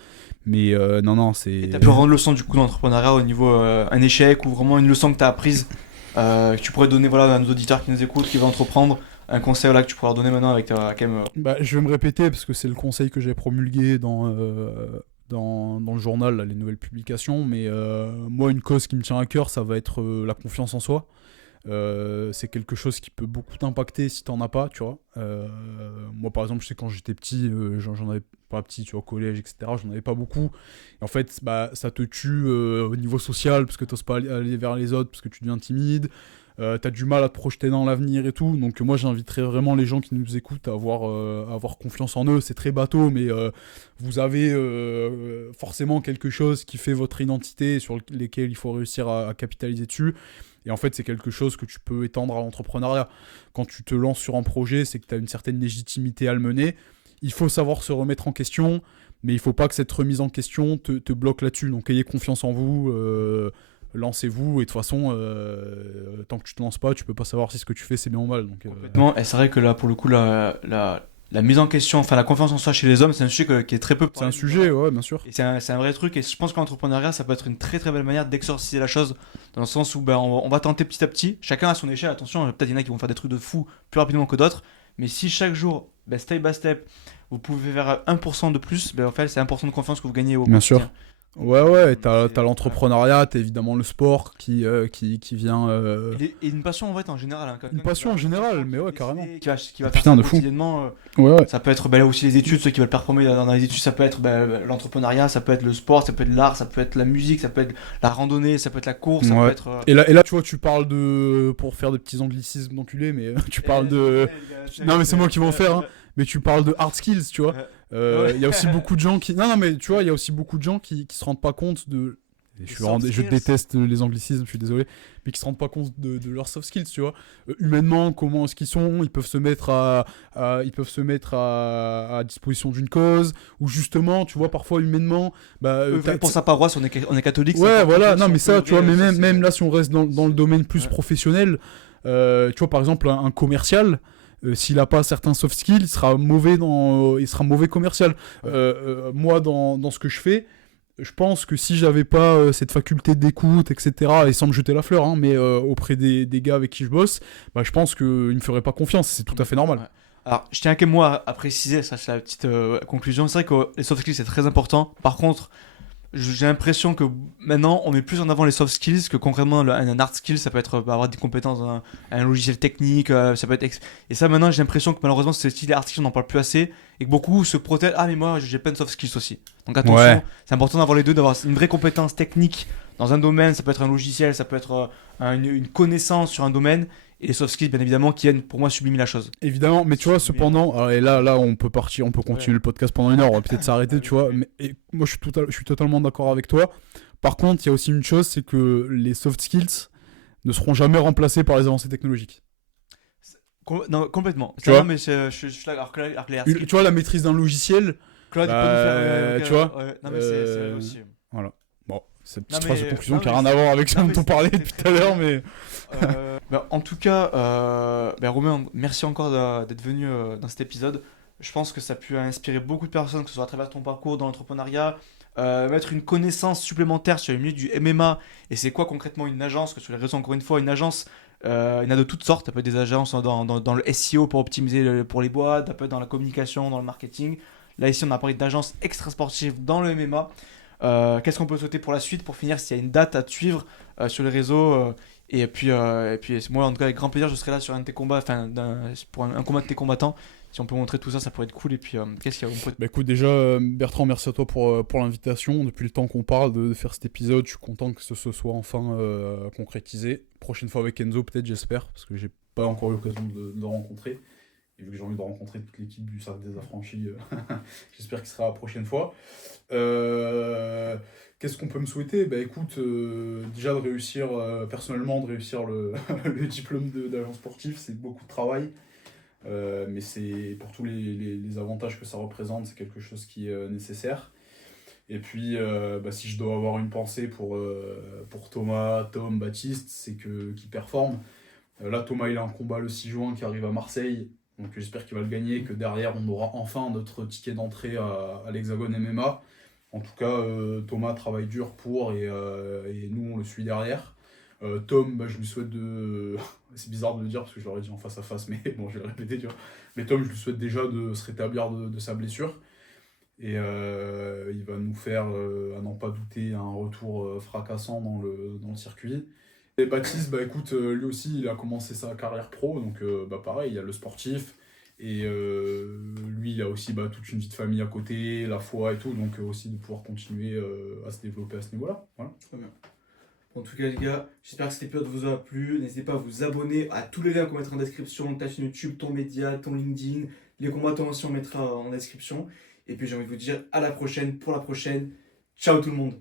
Mais non, c'est. Et t'as pu rendre leçon du coup d'entrepreneuriat au niveau un échec ou vraiment une leçon que t'as apprise que tu pourrais donner à nos auditeurs qui nous écoutent, qui veulent entreprendre, un conseil que tu pourrais leur donner maintenant avec quand même. Je vais me répéter parce que c'est le conseil que j'ai promulgué dans le journal, là, les nouvelles publications, mais moi une cause qui me tient à cœur, ça va être la confiance en soi. C'est quelque chose qui peut beaucoup t'impacter si t'en as pas, tu vois. Moi par exemple, je sais quand j'étais petit, j'en avais pas petit, tu vois, au collège, etc., j'en avais pas beaucoup. Et en fait, ça te tue au niveau social parce que t'oses pas aller vers les autres, parce que tu deviens timide. T'as du mal à te projeter dans l'avenir et tout, donc moi j'inviterais vraiment les gens qui nous écoutent à avoir confiance en eux. C'est très bateau, mais vous avez forcément quelque chose qui fait votre identité, sur lesquels il faut réussir à capitaliser dessus. Et en fait, c'est quelque chose que tu peux étendre à l'entrepreneuriat. Quand tu te lances sur un projet, c'est que tu as une certaine légitimité à le mener. Il faut savoir se remettre en question, mais il faut pas que cette remise en question te bloque là-dessus. Donc ayez confiance en vous, lancez-vous, et de toute façon, tant que tu te lances pas, tu peux pas savoir si ce que tu fais c'est bien ou mal. Donc, et c'est vrai que là, pour le coup, la mise en question, enfin la confiance en soi chez les hommes, c'est un sujet qui est très peu. C'est un sujet, ouais, bien sûr. Et c'est un vrai truc, et je pense que l'entrepreneuriat, ça peut être une très très belle manière d'exorciser la chose, dans le sens où on va tenter petit à petit, chacun à son échelle. Attention, peut-être il y en a qui vont faire des trucs de fou plus rapidement que d'autres, mais si chaque jour, step by step, vous pouvez faire 1% de plus, en fait, c'est 1% de confiance que vous gagnez au quotidien. Bien sûr. Ouais, t'as l'entrepreneuriat, t'as évidemment le sport qui vient. Et une passion en fait en général. Une passion en général, mais ouais, carrément. Qui va faire ça quotidiennement. Ouais. Ça peut être là aussi les études, ceux qui veulent performer dans les études, ça peut être l'entrepreneuriat, ça peut être le sport, ça peut être l'art, ça peut être la musique, ça peut être la randonnée, ça peut être la course, ça peut être. Et là, tu vois, tu parles de. Pour faire des petits anglicismes d'enculé, mais tu parles de. Non, mais c'est moi qui vais en faire, hein. Mais tu parles de hard skills, tu vois. Il y a aussi beaucoup de gens qui. Non, mais tu vois, il y a aussi beaucoup de gens qui se rendent pas compte de. Je déteste les anglicismes, je suis désolé, mais qui se rendent pas compte de leurs soft skills, tu vois. Humainement, comment est-ce qu'ils sont, ils peuvent se mettre à disposition d'une cause, ou justement, tu vois, parfois humainement. Pour sa paroisse, on est catholique. Ouais, voilà, non, mais ça, tu vois, mais même là, si on reste dans le domaine plus professionnel, tu vois, par exemple, un commercial. S'il n'a pas certains soft skills, il sera mauvais commercial. Moi, dans ce que je fais, je pense que si j'avais pas cette faculté d'écoute, etc., et sans me jeter la fleur, hein, mais auprès des gars avec qui je bosse, je pense qu'ils ne me feraient pas confiance. C'est tout à fait normal. Ouais. Alors, je tiens quand même moi à préciser, ça c'est la petite conclusion. C'est vrai que les soft skills c'est très important. Par contre, J'ai l'impression que maintenant on met plus en avant les soft skills que concrètement un hard skill. Ça peut être avoir des compétences dans un logiciel technique, ça peut être et ça maintenant j'ai l'impression que malheureusement ce style hard skills on n'en parle plus assez et que beaucoup se protègent. Ah mais moi j'ai plein de soft skills aussi. Donc attention, Ouais. c'est important d'avoir les deux, d'avoir une vraie compétence technique dans un domaine. Ça peut être un logiciel, ça peut être une connaissance sur un domaine, et les soft skills bien évidemment qui viennent pour moi sublimer la chose. Évidemment, mais tu vois, Sublimer. cependant, alors, et là, on peut partir, on peut continuer Ouais. le podcast pendant une heure, on va peut-être s'arrêter, Ouais, tu vois. oui. Mais et moi, je suis totalement d'accord avec toi. Par contre, il y a aussi une chose, c'est que les soft skills ne seront jamais remplacés par les avancées technologiques. Non, complètement. Tu Non, vois mais je suis là. Alors que les hard Tu skills, vois, la maîtrise d'un logiciel, Claude, il peut nous faire. Ok, tu vois, ouais. Non, mais c'est vrai aussi. voilà. Bon, cette Non, petite phrase de mais, conclusion non, qui a mais rien à voir avec ce non, dont mais on parlait c'était depuis très tout à l'heure, bien. mais En tout cas, Romain, merci encore d'être venu dans cet épisode. Je pense que ça a pu inspirer beaucoup de personnes, que ce soit à travers ton parcours dans l'entrepreneuriat, mettre une connaissance supplémentaire sur le milieu du MMA et c'est quoi concrètement une agence, que sur les réseaux, encore une fois, une agence, il y en a de toutes sortes. Ça peut être des agences dans le SEO pour optimiser pour les boîtes, ça peut être dans la communication, dans le marketing. Là, ici, on a parlé d'agences extra sportives dans le MMA. Qu'est-ce qu'on peut souhaiter pour la suite, pour finir, s'il y a une date à te suivre sur les réseaux et puis moi, en tout cas, avec grand plaisir, je serai là sur un de tes combats, enfin, pour un combat de tes combattants. Si on peut montrer tout ça, ça pourrait être cool. Et puis, qu'est-ce qu'il y a bah écoute, déjà, Bertrand, merci à toi pour l'invitation. Depuis le temps qu'on parle de faire cet épisode, je suis content que ce se soit enfin concrétisé. Prochaine fois avec Enzo, peut-être, j'espère, parce que j'ai pas encore eu l'occasion de le rencontrer. Et vu que j'ai envie de rencontrer toute l'équipe du Cercle des Affranchis, j'espère qu'il sera la prochaine fois. Qu'est-ce qu'on peut me souhaiter? Bah écoute, déjà de réussir, personnellement, de réussir le, le diplôme d'agent sportif, c'est beaucoup de travail. Mais c'est pour tous les avantages que ça représente, c'est quelque chose qui est nécessaire. Et puis, bah, si je dois avoir une pensée pour Thomas, Tom, Baptiste, c'est qu'il performe. Là, Thomas, il a un combat le 6 juin qui arrive à Marseille, donc j'espère qu'il va le gagner, que derrière, on aura enfin notre ticket d'entrée à l'Hexagone MMA. En tout cas, Thomas travaille dur et nous, on le suit derrière. Tom, bah, je lui souhaite de. C'est bizarre de le dire parce que je l'aurais dit en face à face, mais bon, je vais le répéter, tu vois. Mais Tom, je lui souhaite déjà de se rétablir de sa blessure. Et il va nous faire, à n'en pas douter, un retour fracassant dans le circuit. Et Baptiste, bah écoute, lui aussi, il a commencé sa carrière pro, donc bah pareil, il y a le sportif. Et lui, il a aussi bah, toute une vie de famille à côté, la foi et tout, donc aussi de pouvoir continuer à se développer à ce niveau-là. Voilà. Très bien. En tout cas, les gars, j'espère que cet épisode vous aura plu. N'hésitez pas à vous abonner à tous les liens qu'on mettra en description, ta chaîne YouTube, ton média, ton LinkedIn, les combattants aussi on mettra en description. Et puis j'ai envie de vous dire à la prochaine pour la prochaine. Ciao tout le monde.